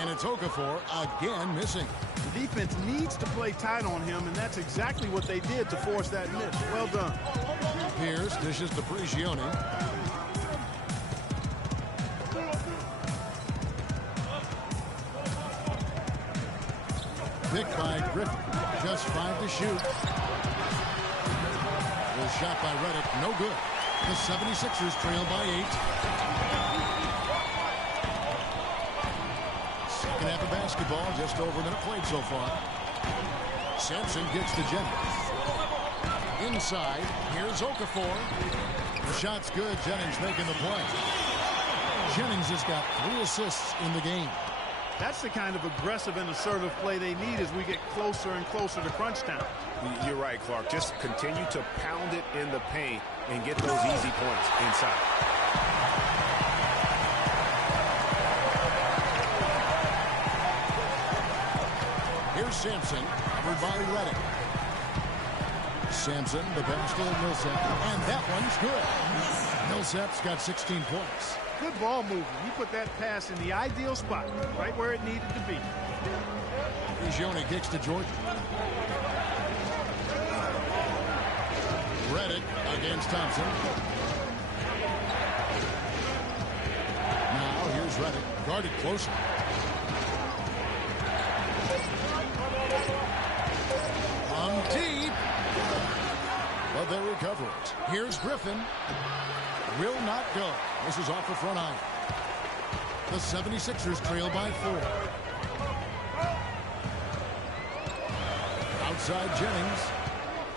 And it's Okafor again missing. The defense needs to play tight on him, and that's exactly what they did to force that miss. Well done. Pierce dishes to Prigioni. Picked by Griffin. Just 5 to shoot. The shot by Redick, no good. The 76ers trail by 8. Second half of basketball, just over a minute played so far. Sampson gets to Jennings. Inside, here's Okafor. The shot's good, Jennings making the play. Jennings has got 3 assists in the game. That's the kind of aggressive and assertive play they need as we get closer and closer to crunch time. You're right, Clark. Just continue to pound it in the paint and get those easy points inside. Here's Sampson, covered by Redick. Sampson, the pass to Millsap, and that one's good. Millsap's got 16 points. Good ball movement. He put that pass in the ideal spot, right where it needed to be. Prigioni kicks to Jordan. Redick against Thompson. Now here's Redick, guarded closely. On deep. But they recover it. Here's Griffin. Will not go. This is off the front iron. The 76ers trail by 4. Outside Jennings.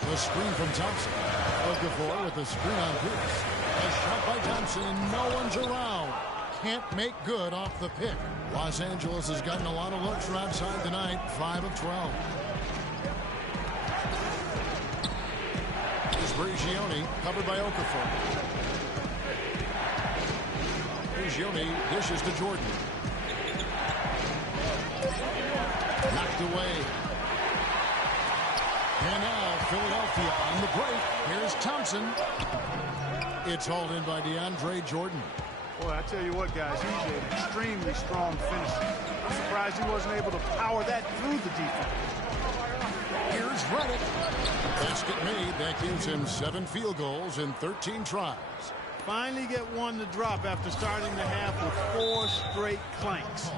The screen from Thompson. Okafor with the screen on Pierce. A shot by Thompson and no one's around. Can't make good off the pick. Los Angeles has gotten a lot of looks from outside tonight. 5 of 12. Here's Prigioni, covered by Okafor. Prigioni dishes to Jordan. Knocked away. And now Philadelphia on the break. Here's Thompson. It's hauled in by DeAndre Jordan. Boy, I tell you what, guys, he's an extremely strong finisher. I'm surprised he wasn't able to power that through the defense. Here's Redick. Basket made. That gives him 7 field goals in 13 tries. Finally get one to drop after starting the half with 4 straight clanks.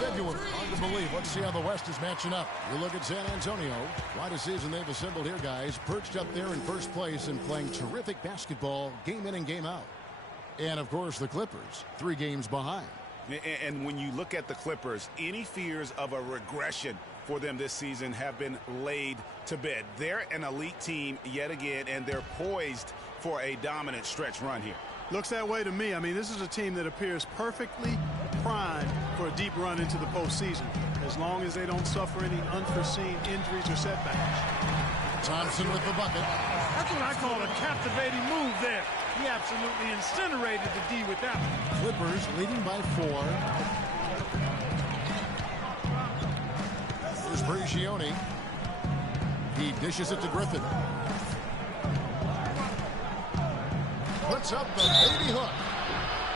February. Hard to believe. Let's see how the West is matching up. You look at San Antonio. Quite a season they've assembled here, guys. Perched up there in first place and playing terrific basketball game in and game out. And, of course, the Clippers, 3 games behind. And when you look at the Clippers, any fears of a regression for them this season have been laid to bed. They're an elite team yet again, and they're poised for a dominant stretch run here. Looks that way to me. I mean, this is a team that appears perfectly primed for a deep run into the postseason, as long as they don't suffer any unforeseen injuries or setbacks. Thompson with the bucket. That's what I call a captivating move there. He absolutely incinerated the D with that one. Clippers leading by 4. Here's Prigioni. He dishes it to Griffin. Puts up the baby hook.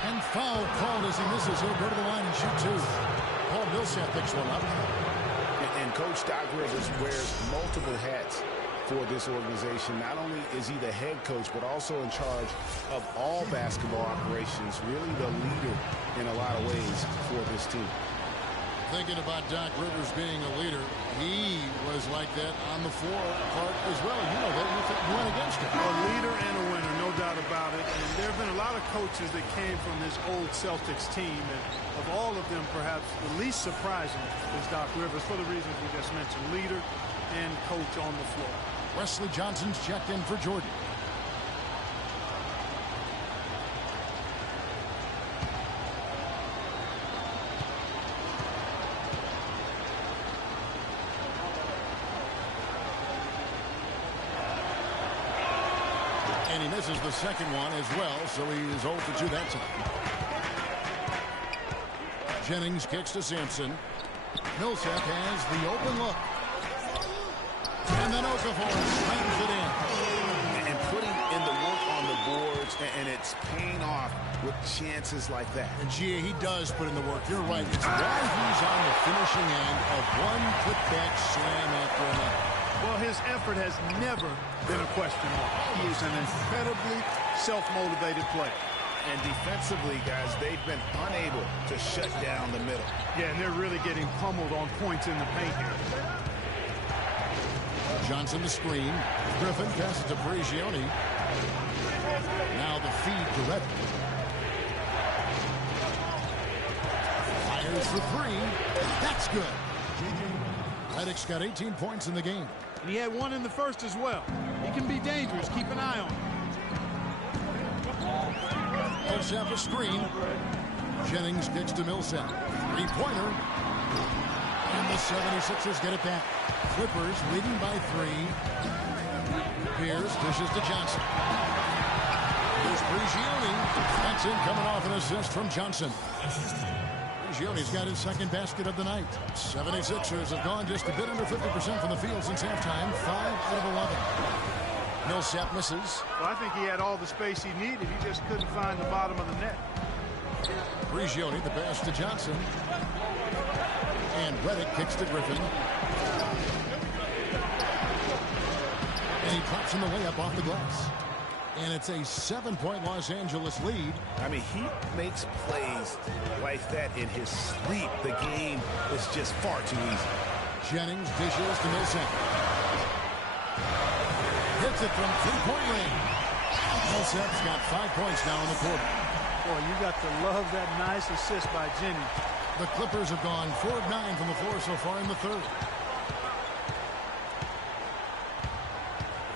And foul called as he misses. He'll go to the line and shoot 2. Paul Millsap picks one up. And Coach Doc Rivers wears multiple hats for this organization. Not only is he the head coach, but also in charge of all basketball operations. Really the leader in a lot of ways for this team. Thinking about Doc Rivers being a leader, he was like that on the floor part as well. You know that you went against him. A leader and a winner, no doubt about it. And there have been a lot of coaches that came from this old Celtics team, and of all of them, perhaps the least surprising is Doc Rivers for the reasons we just mentioned: leader and coach on the floor. Wesley Johnson's checked in for Jordan. And he misses the second one as well, so he is 0 for 2 that time. Jennings kicks to Sampson. Millsap has the open look. And then Okafor slams it in. And putting in the work on the boards, and it's paying off with chances like that. And Gia, he does put in the work. You're right. It's why he's on the finishing end of one putback slam after another. Well, his effort has never been a question mark. He is an incredibly self-motivated player. And defensively, guys, they've been unable to shut down the middle. Yeah, and they're really getting pummeled on points in the paint here. Johnson the screen. Griffin passes to Prigioni. Now the feed to Reddick. Fires for 3. That's good. Reddick's got 18 points in the game. And he had 1 in the first as well. He can be dangerous. Keep an eye on him. Millsap a screen. Jennings gets to Millsap. 3-pointer. And the 76ers get it back. Clippers leading by 3. Pierce dishes to Johnson. Here's Prigioni. That's in, coming off an assist from Johnson. Prigioni's got his second basket of the night. 76ers have gone just a bit under 50% from the field since halftime. 5 out of 11. Millsap misses. Well, I think he had all the space he needed. He just couldn't find the bottom of the net. Prigioni, the pass to Johnson. And Reddick kicks to Griffin. And he drops in the layup off the glass. And it's a 7-point Los Angeles lead. I mean, he makes plays like that in his sleep. The game is just far too easy. Jennings dishes to Millsap. Hits it from 3-point range. Millsap's got 5 points now in the quarter. Boy, you got to love that nice assist by Jennings. The Clippers have gone 4 of 9 from the floor so far in the third.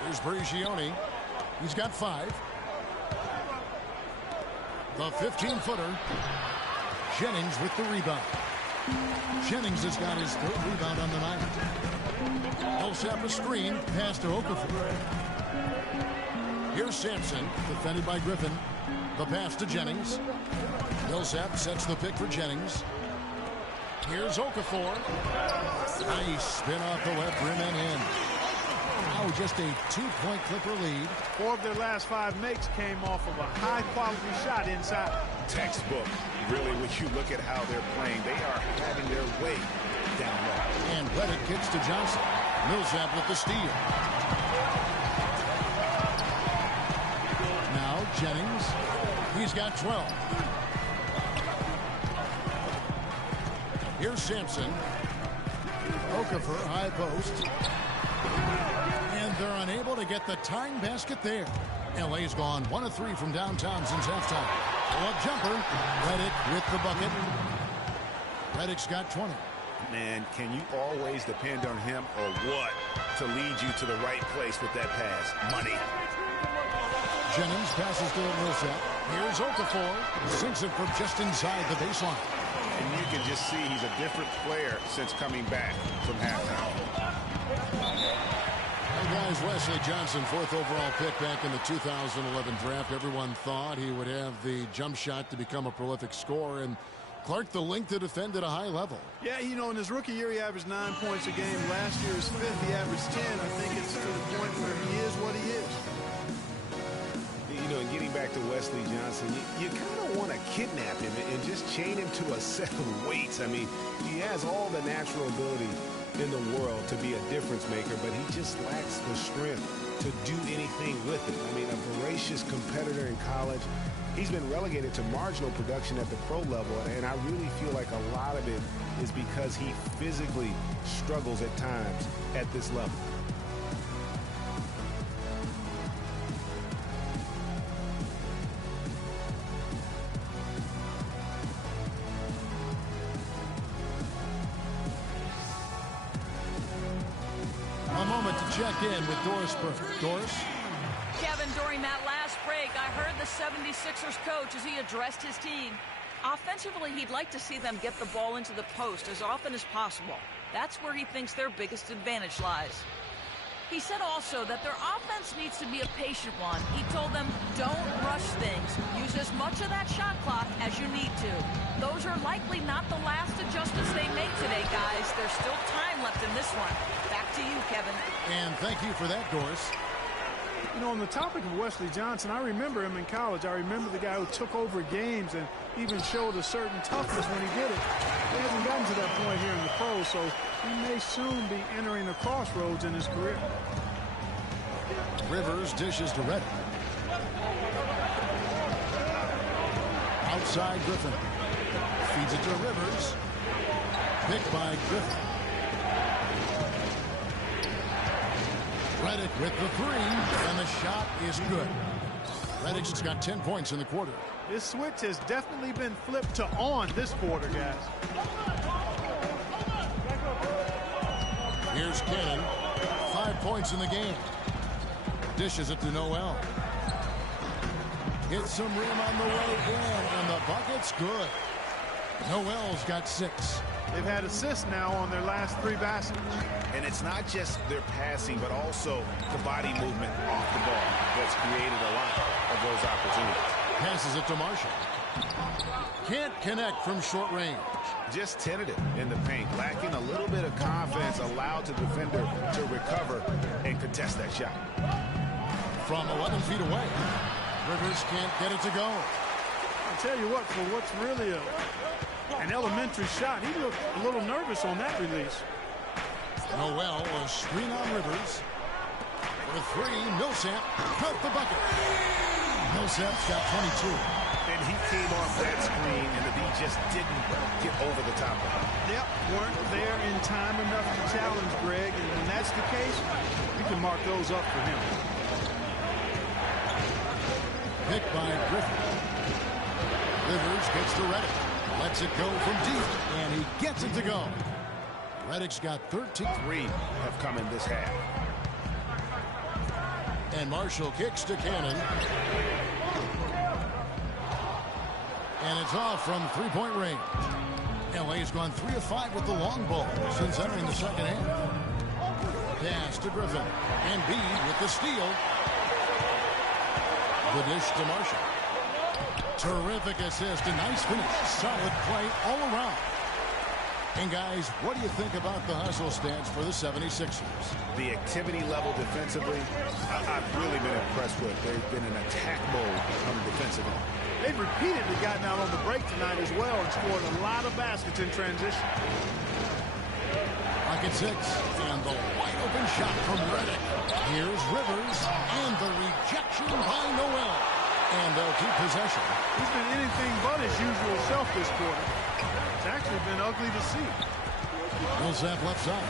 Here's Prigioni. He's got 5. The 15-footer. Jennings with the rebound. Jennings has got his 3rd rebound on the night. Millsap a screen. Pass to Okafor. Here's Sampson, defended by Griffin. The pass to Jennings. Millsap sets the pick for Jennings. Here's Okafor. Nice spin off the left rim and in. Now just a 2-point Clipper lead. 4 of their last 5 makes came off of a high-quality shot inside. Textbook. Really, when you look at how they're playing, they are having their way down low. And Reddick kicks to Johnson. Millsap with the steal. Now Jennings. He's got 12. Here's Sampson. Okafor, high post. And they're unable to get the tying basket there. LA's gone 1 of 3 from downtown since halftime. Pull-up jumper. Redick with the bucket. Redick's got 20. Man, can you always depend on him or what to lead you to the right place with that pass? Money. Jennings passes to Millsap. Here's Okafor. Sinks it from just inside the baseline. And you can just see he's a different player since coming back from halftime. Hey guys, Wesley Johnson, 4th overall pick back in the 2011 draft. Everyone thought he would have the jump shot to become a prolific scorer, and Clark, the length to defend at a high level. Yeah, you know, in his rookie year, he averaged 9 points a game. Last year, his 5th, he averaged 10. I think it's to the point where he is what he is. You know, and getting back to Wesley Johnson, you kind of want to kidnap him and just chain him to a set of weights. I mean, he has all the natural ability in the world to be a difference maker, but he just lacks the strength to do anything with it. I mean, a voracious competitor in college. He's been relegated to marginal production at the pro level, and I really feel like a lot of it is because he physically struggles at times at this level. A moment to check in with Doris Burke. Doris? Kevin, during that last break, I heard the 76ers coach as he addressed his team. Offensively, he'd like to see them get the ball into the post as often as possible. That's where he thinks their biggest advantage lies. He said also that their offense needs to be a patient one. He told them, don't rush things. Use as much of that shot clock as you need to. Those are likely not the last adjustments they make today, guys. There's still time left in this one. Back to you, Kevin. And thank you for that, Doris. You know, on the topic of Wesley Johnson, I remember him in college. I remember the guy who took over games and even showed a certain toughness when he did it. He hasn't gotten to that point here in the pros, so he may soon be entering a crossroads in his career. Rivers dishes to Redick. Outside Griffin. Feeds it to Rivers. Picked by Griffin. Redick with the 3, and the shot is good. Redick's got 10 points in the quarter. This switch has definitely been flipped to on this quarter, guys. Here's Cannon. 5 points in the game. Dishes it to Noel. Hits some rim on the way in, and the bucket's good. Noel's got 6. They've had assists now on their last 3 baskets. And it's not just their passing, but also the body movement off the ball that's created a lot of those opportunities. Passes it to Marshall. Can't connect from short range. Just tentative in the paint, lacking a little bit of confidence, allowed the defender to recover and contest that shot. From 11 feet away, Rivers can't get it to go. I'll tell you what, for what's really an elementary shot, he looked a little nervous on that release. Noel will screen on Rivers. For 3, Millsap cut the bucket. Millsap's got 22. And he came off that screen, and the D just didn't get over the top of it. Yep, weren't there in time enough to challenge Greg, and when that's the case, you can mark those up for him. Picked by Griffin. Rivers gets to Redick. Lets it go from deep, and he gets it to go. Redick's got 13. 3 have come in this half. And Marshall kicks to Cannon. And it's off from 3-point range. LA's gone 3 of 5 with the long ball since entering the second half. Pass to Griffin. And B with the steal. The dish to Marshall. Terrific assist, a nice finish. Solid play all around. And guys, what do you think about the hustle stats for the 76ers? The activity level defensively, I've really been impressed with. They've been in attack mode on the defensive end. They've repeatedly gotten out on the break tonight as well and scored a lot of baskets in transition. Pocket 6, and the wide open shot from Redick. Here's Rivers, and the rejection by Noel. And they'll keep possession. He's been anything but his usual self this quarter. It's actually been ugly to see. Millsap left side.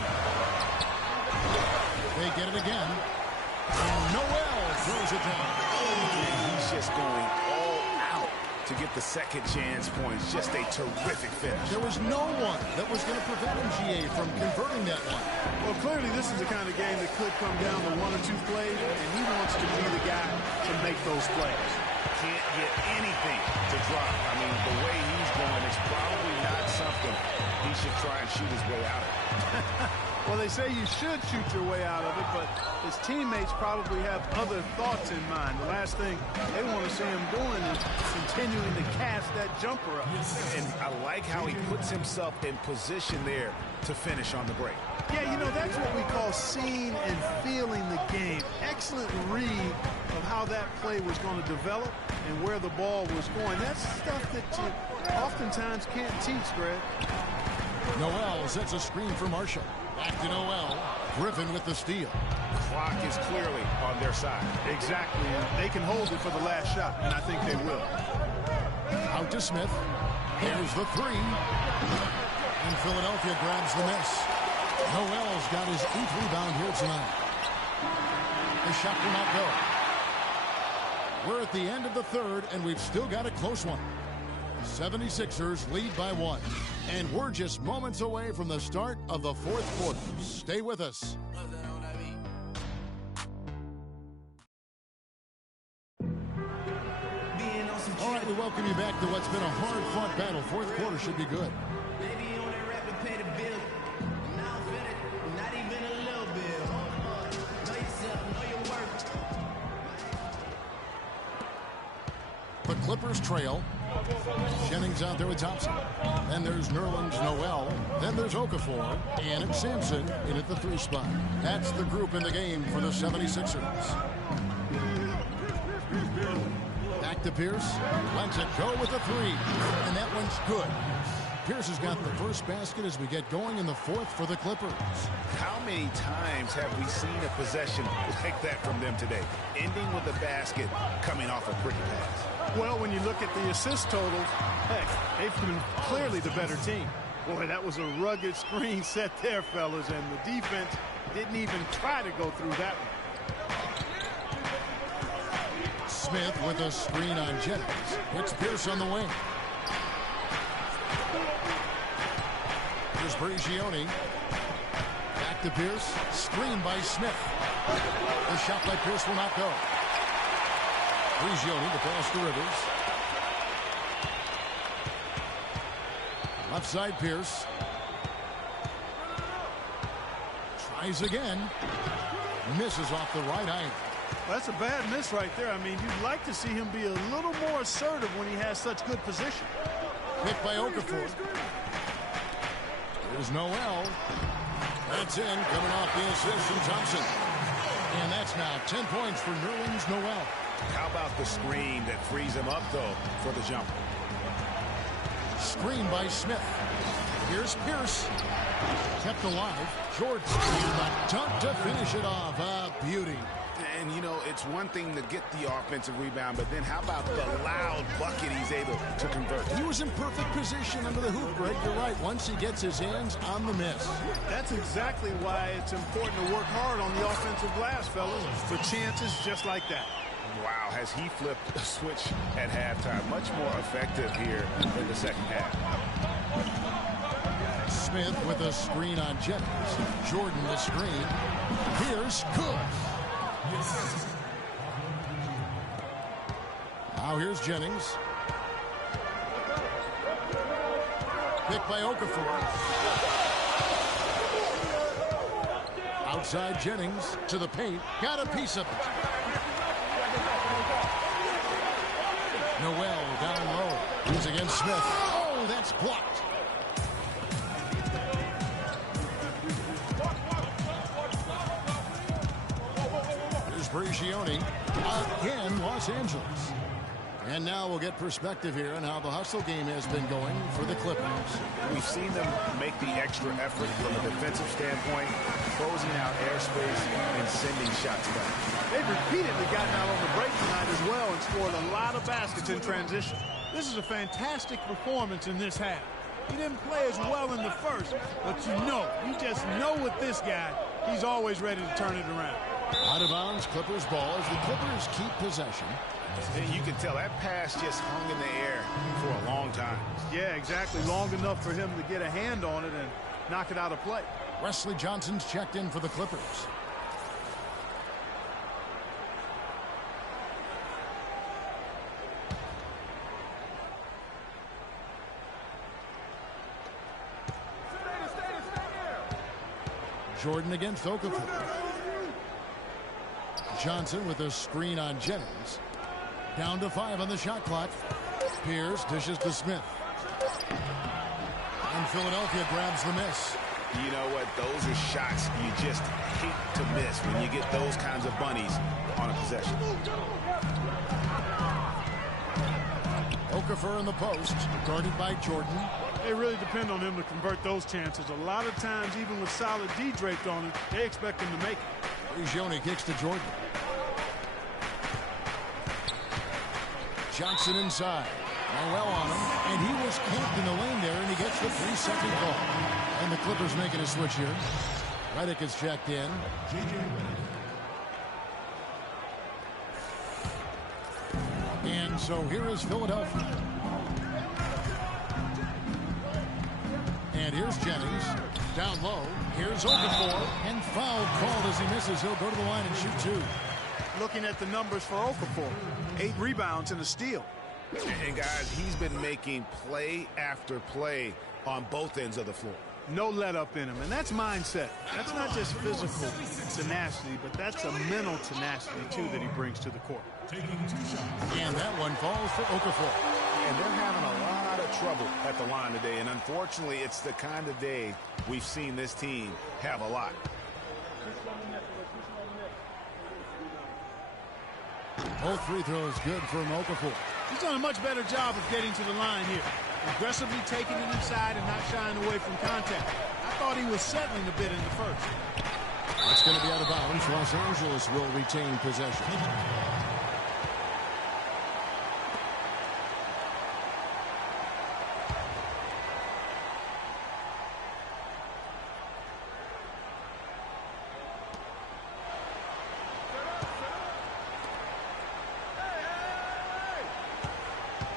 They get it again. And Noel throws it down. And he's just going all out to get the second chance points. Just a terrific finish. There was no one that was going to prevent him, GA, from converting that one. Well, clearly this is the kind of game that could come down to 1 or 2 plays, and he wants to be the guy to make those plays. Can't get anything to drop. I mean, the way he's going, it's probably not something he should try and shoot his way out of. Well, they say you should shoot your way out of it, but his teammates probably have other thoughts in mind. The last thing they want to see him doing is continuing to cast that jumper up. And I like how he puts himself in position there to finish on the break. Yeah, you know, that's what we call seeing and feeling the game. Excellent read of how that play was going to develop and where the ball was going. That's stuff that you oftentimes can't teach, Greg. Noel sets a screen for Marshall. Back to Noel. Griffin with the steal. Clock is clearly on their side. Exactly, and they can hold it for the last shot, and I think they will. Out to Smith. There's the three. And Philadelphia grabs the miss. Noel's got his 8th rebound here tonight. The shot will not go. We're at the end of the third, and we've still got a close one. 76ers lead by 1. And we're just moments away from the start of the fourth quarter. Stay with us. All right, we welcome you back to what's been a hard-fought battle. Fourth quarter should be good. The Clippers trail. Jennings out there with Thompson. Then there's Nerlens Noel. Then there's Okafor. And it's Sampson in at the 3 spot. That's the group in the game for the 76ers. Back to Pierce. Lets it go with the 3. And that one's good. Pierce has got the first basket as we get going in the fourth for the Clippers. How many times have we seen a possession like that from them today? Ending with a basket, coming off a pretty pass. Well, when you look at the assist totals, heck, they've been clearly the better team. Boy, that was a rugged screen set there, fellas, and the defense didn't even try to go through that one. Smith with a screen on Jennings. It's Pierce on the wing. Here's Brigioni. Back to Pierce. Screen by Smith. The shot by Pierce will not go. Brigioni to pass to Rivers. Left side Pierce. Tries again. Misses off the right eye. That's a bad miss right there. I mean, you'd like to see him be a little more assertive when he has such good position. Picked by Okafor. There's Noel. That's in, coming off the assist from Thompson. And that's now 10 points for Nerlens Noel. How about the screen that frees him up, though, for the jumper? Screen by Smith. Here's Pierce. Kept alive. Jordan. The dunk to finish it off. A beauty. And, you know, it's one thing to get the offensive rebound, but then how about the loud bucket he's able to convert? He was in perfect position under the hoop, Greg. You're right. Once he gets his hands on the miss. That's exactly why it's important to work hard on the offensive glass, fellas, for chances just like that. Wow, has he flipped a switch at halftime. Much more effective here in the second half. Smith with a screen on Jennings. Jordan the screen. Pierce good. Now here's Jennings. Picked by Okafor. Outside Jennings to the paint. Got a piece of it. Noel down low. He's against Smith. Oh, that's blocked. Here's Brigioni. Again, Los Angeles. And now we'll get perspective here on how the hustle game has been going for the Clippers. We've seen them make the extra effort from a defensive standpoint, closing out airspace and sending shots back. They've repeatedly gotten out on the break tonight as well and scored a lot of baskets in transition. This is a fantastic performance in this half. He didn't play as well in the first, but you just know with this guy, he's always ready to turn it around. Out of bounds, Clippers ball as the Clippers keep possession. You can tell that pass just hung in the air for a long time. Yeah, exactly. Long enough for him to get a hand on it and knock it out of play. Wesley Johnson's checked in for the Clippers. Jordan against Okafor. Johnson with a screen on Jennings. Down to 5 on the shot clock. Pierce dishes to Smith. And Philadelphia grabs the miss. You know what? Those are shots you just hate to miss when you get those kinds of bunnies on a possession. Okafor in the post, guarded by Jordan. They really depend on him to convert those chances. A lot of times, even with solid D draped on it, they expect him to make it. Prigioni kicks to Jordan. Johnson inside. Noel on him, and he was camped in the lane there, and he gets the 3-second call. And the Clippers making a switch here. Redick is checked in. And so here is Philadelphia. And here's Jennings. Down low. Here's Okafor. And foul called as he misses. He'll go to the line and shoot 2. Looking at the numbers for Okafor. 8 rebounds and a steal. And guys, he's been making play after play on both ends of the floor. No let up in him, and that's mindset. That's not just physical tenacity, but that's a mental tenacity, too, that he brings to the court. And that one falls for Okafor. And they're having a lot of trouble at the line today, and unfortunately, it's the kind of day we've seen this team have a lot. Both free throws good from Okafor. He's done a much better job of getting to the line here. Aggressively taking it inside and not shying away from contact. I thought he was settling a bit in the first. It's going to be out of bounds. Los Angeles will retain possession.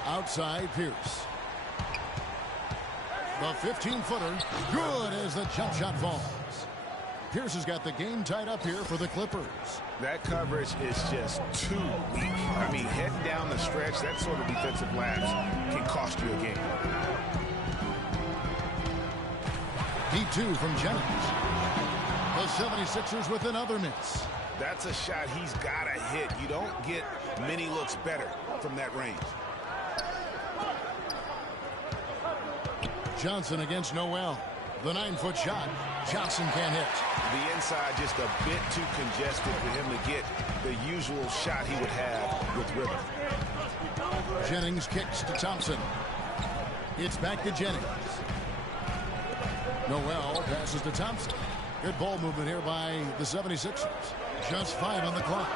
Outside Pierce. The 15-footer, good as the jump shot falls. Pierce has got the game tied up here for the Clippers. That coverage is just too weak. I mean, heading down the stretch, that sort of defensive lapse can cost you a game. D2 from Jennings. The 76ers with another miss. That's a shot he's got to hit. You don't get many looks better from that range. Johnson against Noel. The 9-foot shot. Johnson can't hit. The inside just a bit too congested for him to get the usual shot he would have with River. Jennings kicks to Thompson. It's back to Jennings. Noel passes to Thompson. Good ball movement here by the 76ers. Just 5 on the clock.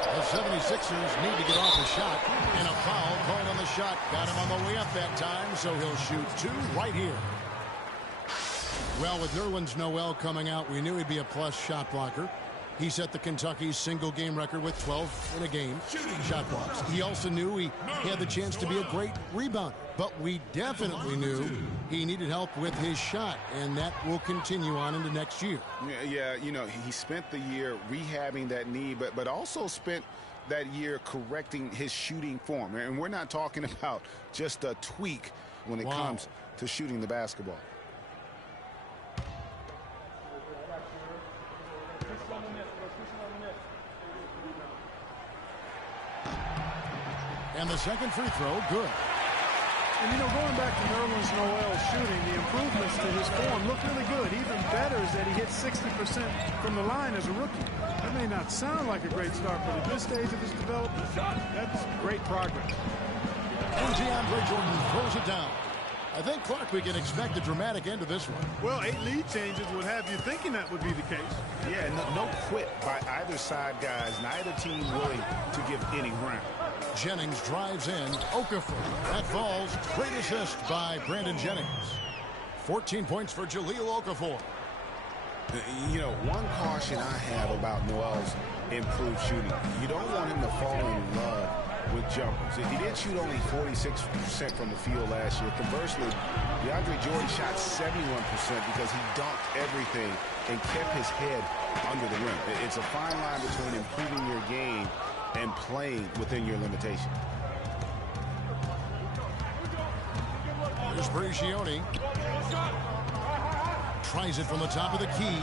The 76ers need to get off a shot, and a foul called on the shot. Got him on the way up that time, so he'll shoot 2 right here. Well, with Nerlens Noel coming out, we knew he'd be a plus shot blocker. He set the Kentucky single game record with 12 in a game shot blocks. He also knew he had the chance to be a great rebounder, but we definitely knew he needed help with his shot, and that will continue on into next year. Yeah, you know, he spent the year rehabbing that knee, but also spent that year correcting his shooting form. And we're not talking about just a tweak when it comes to shooting the basketball. And the second free throw, good. And, you know, going back to Nerlens Noel's shooting, the improvements to his form look really good. Even better is that he hit 60% from the line as a rookie. That may not sound like a great start, but at this stage of his development, that's great progress. And DeAndre Jordan throws it down. I think, Clark, we can expect a dramatic end to this one. Well, 8 lead changes would have you thinking that would be the case. Yeah, no quit by either side, guys. Neither team willing to give any ground. Jennings drives in. Okafor. That falls. Great assist by Brandon Jennings. 14 points for Jahlil Okafor. You know, one caution I have about Noel's improved shooting, you don't want him to fall in love with jumpers. He did shoot only 46% from the field last year. Conversely, DeAndre Jordan shot 71% because he dunked everything and kept his head under the rim. It's a fine line between improving your game and playing within your limitation. Here's Brigioni. Tries it from the top of the key.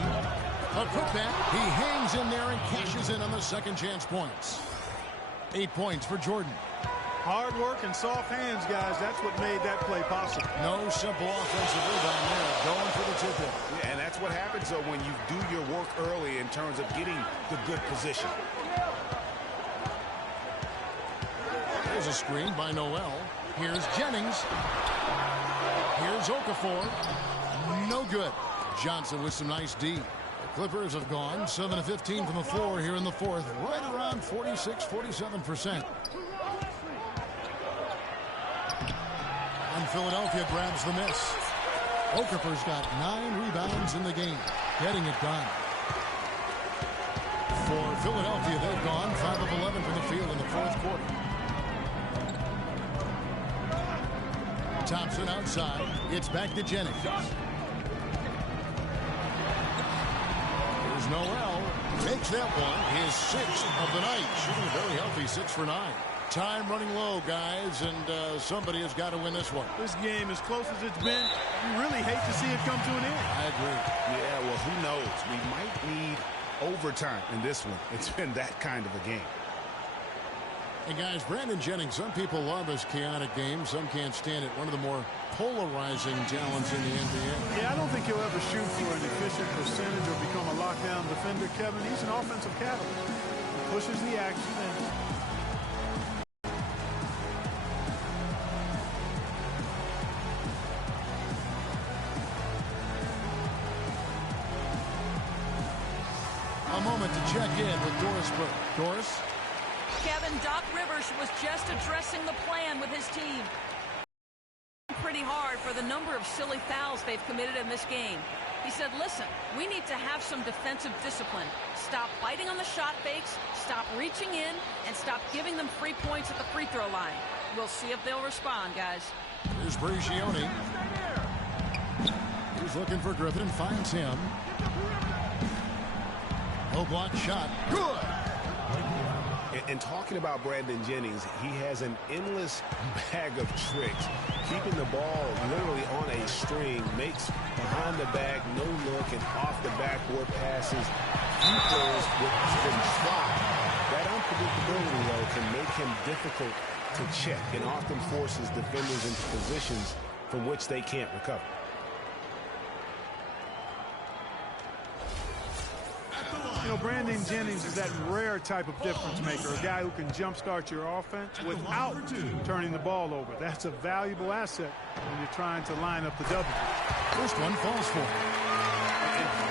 A putback. He hangs in there and cashes in on the second chance points. 8 points for Jordan. Hard work and soft hands, guys. That's what made that play possible. No simple offensive rebound there. Going for the tip-in. Yeah, and that's what happens, though, when you do your work early in terms of getting the good position. There's a screen by Noel. Here's Jennings. Here's Okafor. No good. Johnson with some nice D. The Clippers have gone 7 of 15 from the floor here in the fourth. Right around 46-47%. And Philadelphia grabs the miss. Okafor's got 9 rebounds in the game. Getting it done. For Philadelphia, they've gone 5 of 11 from the field in the fourth quarter. Thompson outside. It's back to Jennings. Here's Noel. Takes that one. His 6th of the night. Shooting a very healthy 6 for 9. Time running low, guys, and somebody has got to win this one. This game, as close as it's been, you really hate to see it come to an end. I agree. Yeah, well, who knows? We might need overtime in this one. It's been that kind of a game. And guys, Brandon Jennings, some people love his chaotic game. Some can't stand it. One of the more polarizing talents in the NBA. Yeah, I don't think he'll ever shoot for an efficient percentage or become a lockdown defender, Kevin. He's an offensive catalyst. He pushes the action and a moment to check in with Doris Burke. Doris? Kevin, Doc Rivers was just addressing the plan with his team. Pretty hard for the number of silly fouls they've committed in this game. He said, listen, we need to have some defensive discipline. Stop fighting on the shot fakes, stop reaching in, and stop giving them free points at the free throw line. We'll see if they'll respond, guys. Here's Brigioni. He's looking for Griffin and finds him. No block shot. Good! And talking about Brandon Jennings, he has an endless bag of tricks. Keeping the ball literally on a string, makes behind the back, no look, and off the backboard passes. Few players can try. That unpredictability, though, can make him difficult to check and often forces defenders into positions from which they can't recover. you know, Brandon Jennings is that rare type of difference maker, a guy who can jumpstart your offense without turning the ball over. That's a valuable asset when you're trying to line up the W. First one falls for him.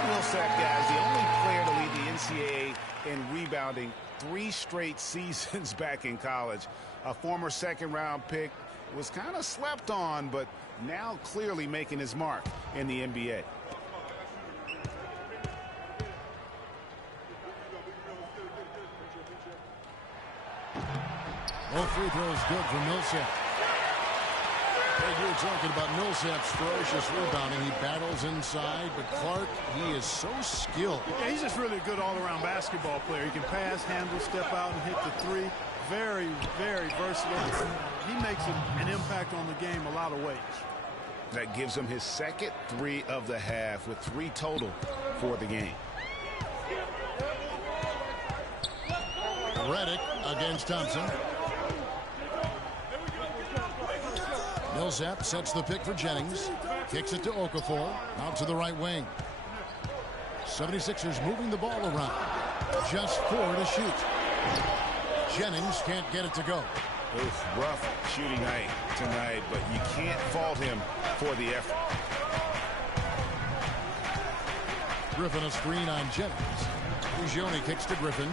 Millsap, guys, the only player to lead the NCAA in rebounding 3 straight seasons back in college. A former second-round pick, was kind of slept on, but now clearly making his mark in the NBA. Both free throws good for Millsap. Hey, you were talking about Millsap's ferocious rebounding. He battles inside, but Clark, he is so skilled. Yeah, he's just really a good all-around basketball player. He can pass, handle, step out, and hit the three. Very, very versatile. He makes an impact on the game a lot of ways. That gives him his second 3 of the half with 3 total for the game. Redick against Thompson. Millsap sets the pick for Jennings. Kicks it to Okafor. Out to the right wing. 76ers moving the ball around. Just 4 to shoot. Jennings can't get it to go. It was rough shooting night tonight, but you can't fault him for the effort. Griffin a screen on Jennings. Ujione kicks to Griffin.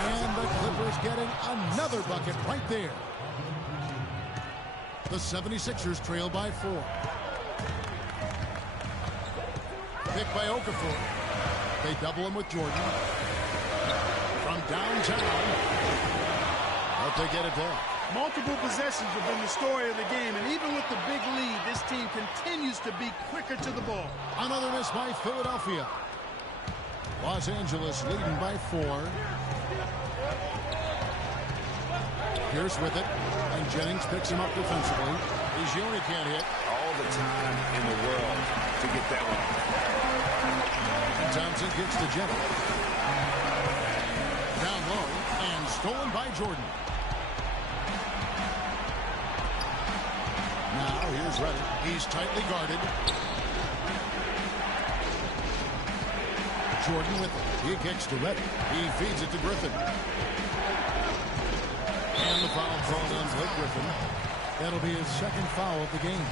And the Clippers getting another bucket right there. The 76ers trail by 4. Pick by Okafor. They double him with Jordan. From downtown. But they get it down. Multiple possessions have been the story of the game, and even with the big lead, this team continues to be quicker to the ball. Another miss by Philadelphia. Los Angeles leading by 4. Pierce with it, and Jennings picks him up defensively. Ujione can't hit. All the time in the world to get that one. And Thompson gets to Jennings. Down low, and stolen by Jordan. Now here's Reddick. He's tightly guarded. Jordan with it. He kicks to Reddick. He feeds it to Griffin. And the foul thrown on Blake Griffin. That'll be his second foul of the game.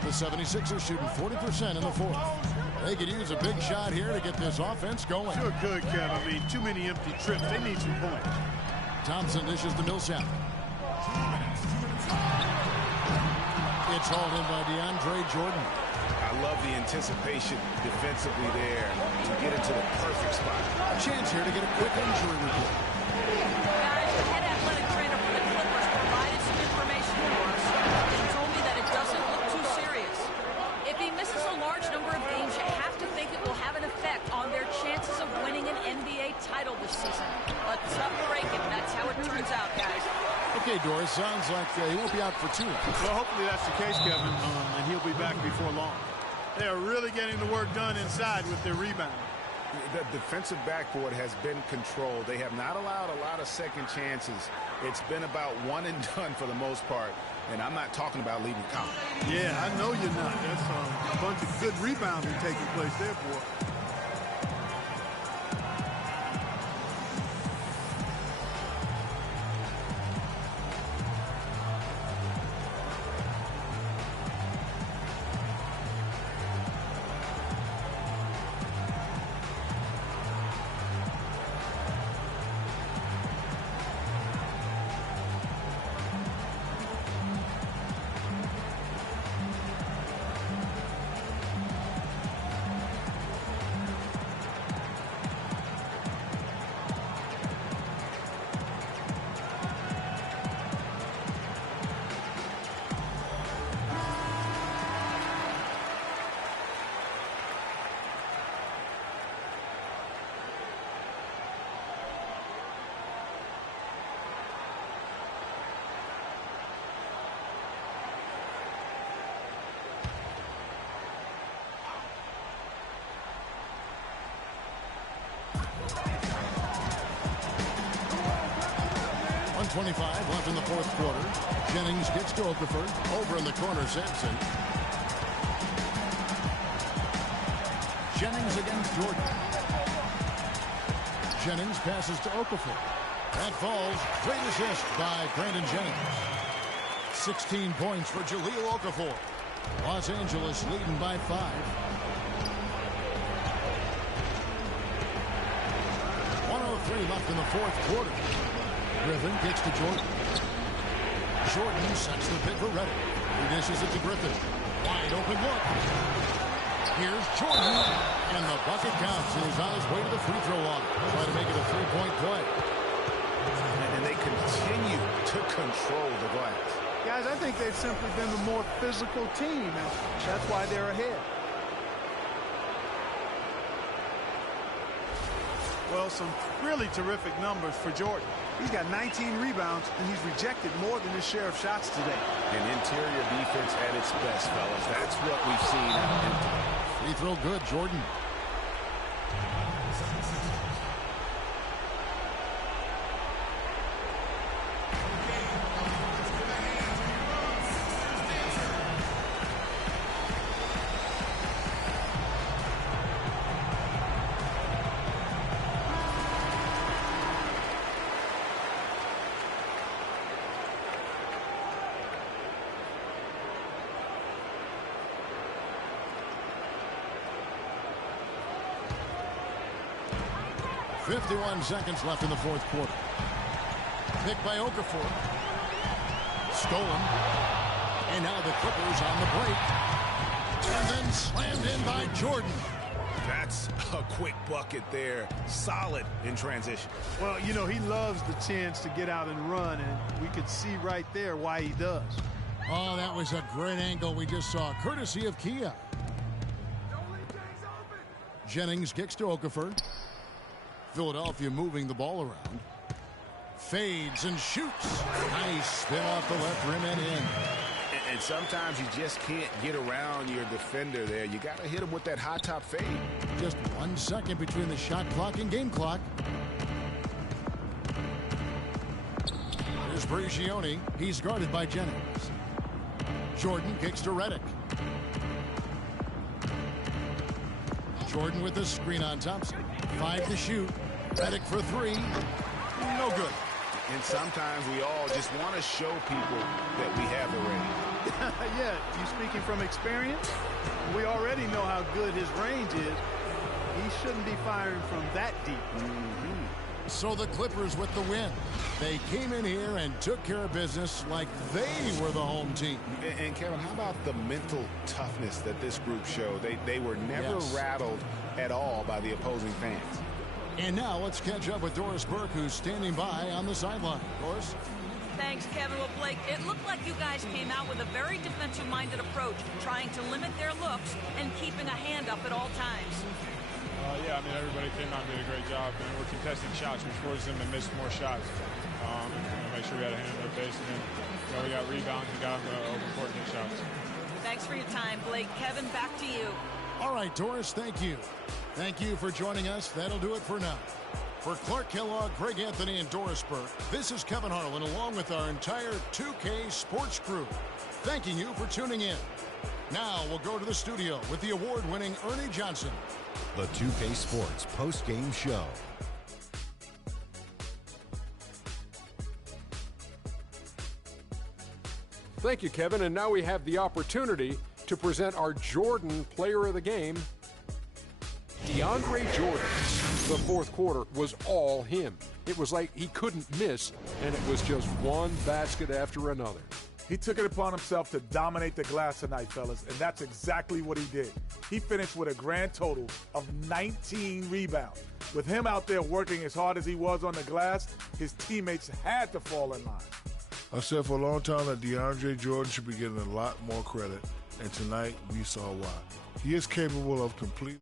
The 76ers shooting 40% in the fourth. They could use a big shot here to get this offense going. Sure could, Kev. I mean, too many empty trips. They need some points. Thompson dishes to Millsap. It's hauled in by DeAndre Jordan. I love the anticipation defensively there to get into the perfect spot. A chance here to get a quick injury report. Guys, the head athletic trainer for the Clippers provided some information for us and told me that it doesn't look too serious. If he misses a large number of games, you have to think it will have an effect on their chances of winning an NBA title this season. A tough break if that's how it turns out, guys. Okay, Doris, sounds like he won't be out for too long. Well, hopefully that's the case, Kevin, and he'll be back before long. They are really getting the work done inside with their rebound. The defensive backboard has been controlled. They have not allowed a lot of second chances. It's been about one and done for the most part, and I'm not talking about leaving count. Yeah, I know you're not. That's a bunch of good rebounding taking place there, boy. .25 left in the fourth quarter. Jennings gets to Okafor. Over in the corner, Sampson. Jennings against Jordan. Jennings passes to Okafor. That falls. Great assist by Brandon Jennings. 16 points for Jahlil Okafor. Los Angeles leading by 5. .103 left in the fourth quarter. Griffin kicks to Jordan. Jordan sets the pick for Reddick. He dishes it to Griffin. Wide open look. Here's Jordan. And the bucket counts. And he's on his way to the free throw line. Try to make it a three-point play. And they continue to control the glass. Guys, I think they've simply been the more physical team, and that's why they're ahead. Well, some really terrific numbers for Jordan. He's got 19 rebounds, and he's rejected more than his share of shots today. An interior defense at its best, fellas. That's what we've seen out of him today. Free throw good, Jordan. 51 seconds left in the fourth quarter. Picked by Okafor. Stolen. And now the Clippers on the break. And then slammed in by Jordan. That's a quick bucket there. Solid in transition. Well, you know, he loves the chance to get out and run, and we could see right there why he does. Oh, that was a great angle we just saw, courtesy of Kia. Jennings kicks to Okafor. Philadelphia moving the ball around. Fades and shoots. Nice spin off the left rim and in. And sometimes you just can't get around your defender there. You got to hit him with that high top fade. Just 1 second between the shot clock and game clock. Here's Brigioni. He's guarded by Jennings. Jordan kicks to Redick. Jordan with the screen on Thompson. 5 to shoot. Redick for 3. No good. And sometimes we all just want to show people that we have the range. Yeah, you speaking from experience? We already know how good his range is. He shouldn't be firing from that deep. So the Clippers with the win. They came in here and took care of business like they were the home team. And Kevin, how about the mental toughness that this group showed? They were never rattled at all by the opposing fans. And now let's catch up with Doris Burke, who's standing by on the sideline. Doris? Thanks, Kevin. Well, Blake, it looked like you guys came out with a very defensive-minded approach, trying to limit their looks and keeping a hand up at all times. Yeah, I mean, everybody came out and did a great job. And we're contesting shots, which forced them to miss more shots. Make sure we had a hand in their face. And then we got rebounds and got them to open court and hit shots. Thanks for your time, Blake. Kevin, back to you. All right, Doris, thank you. Thank you for joining us. That'll do it for now. For Clark Kellogg, Greg Anthony, and Doris Burke, this is Kevin Harlan along with our entire 2K Sports crew, thanking you for tuning in. Now we'll go to the studio with the award-winning Ernie Johnson. The 2K Sports post-game show. Thank you, Kevin. And now we have the opportunity to present our Jordan Player of the Game, DeAndre Jordan. The fourth quarter was all him. It was like he couldn't miss, and it was just one basket after another. He took it upon himself to dominate the glass tonight, fellas, and that's exactly what he did. He finished with a grand total of 19 rebounds. With him out there working as hard as he was on the glass, his teammates had to fall in line. I said for a long time that DeAndre Jordan should be getting a lot more credit, and tonight we saw why. He is capable of complete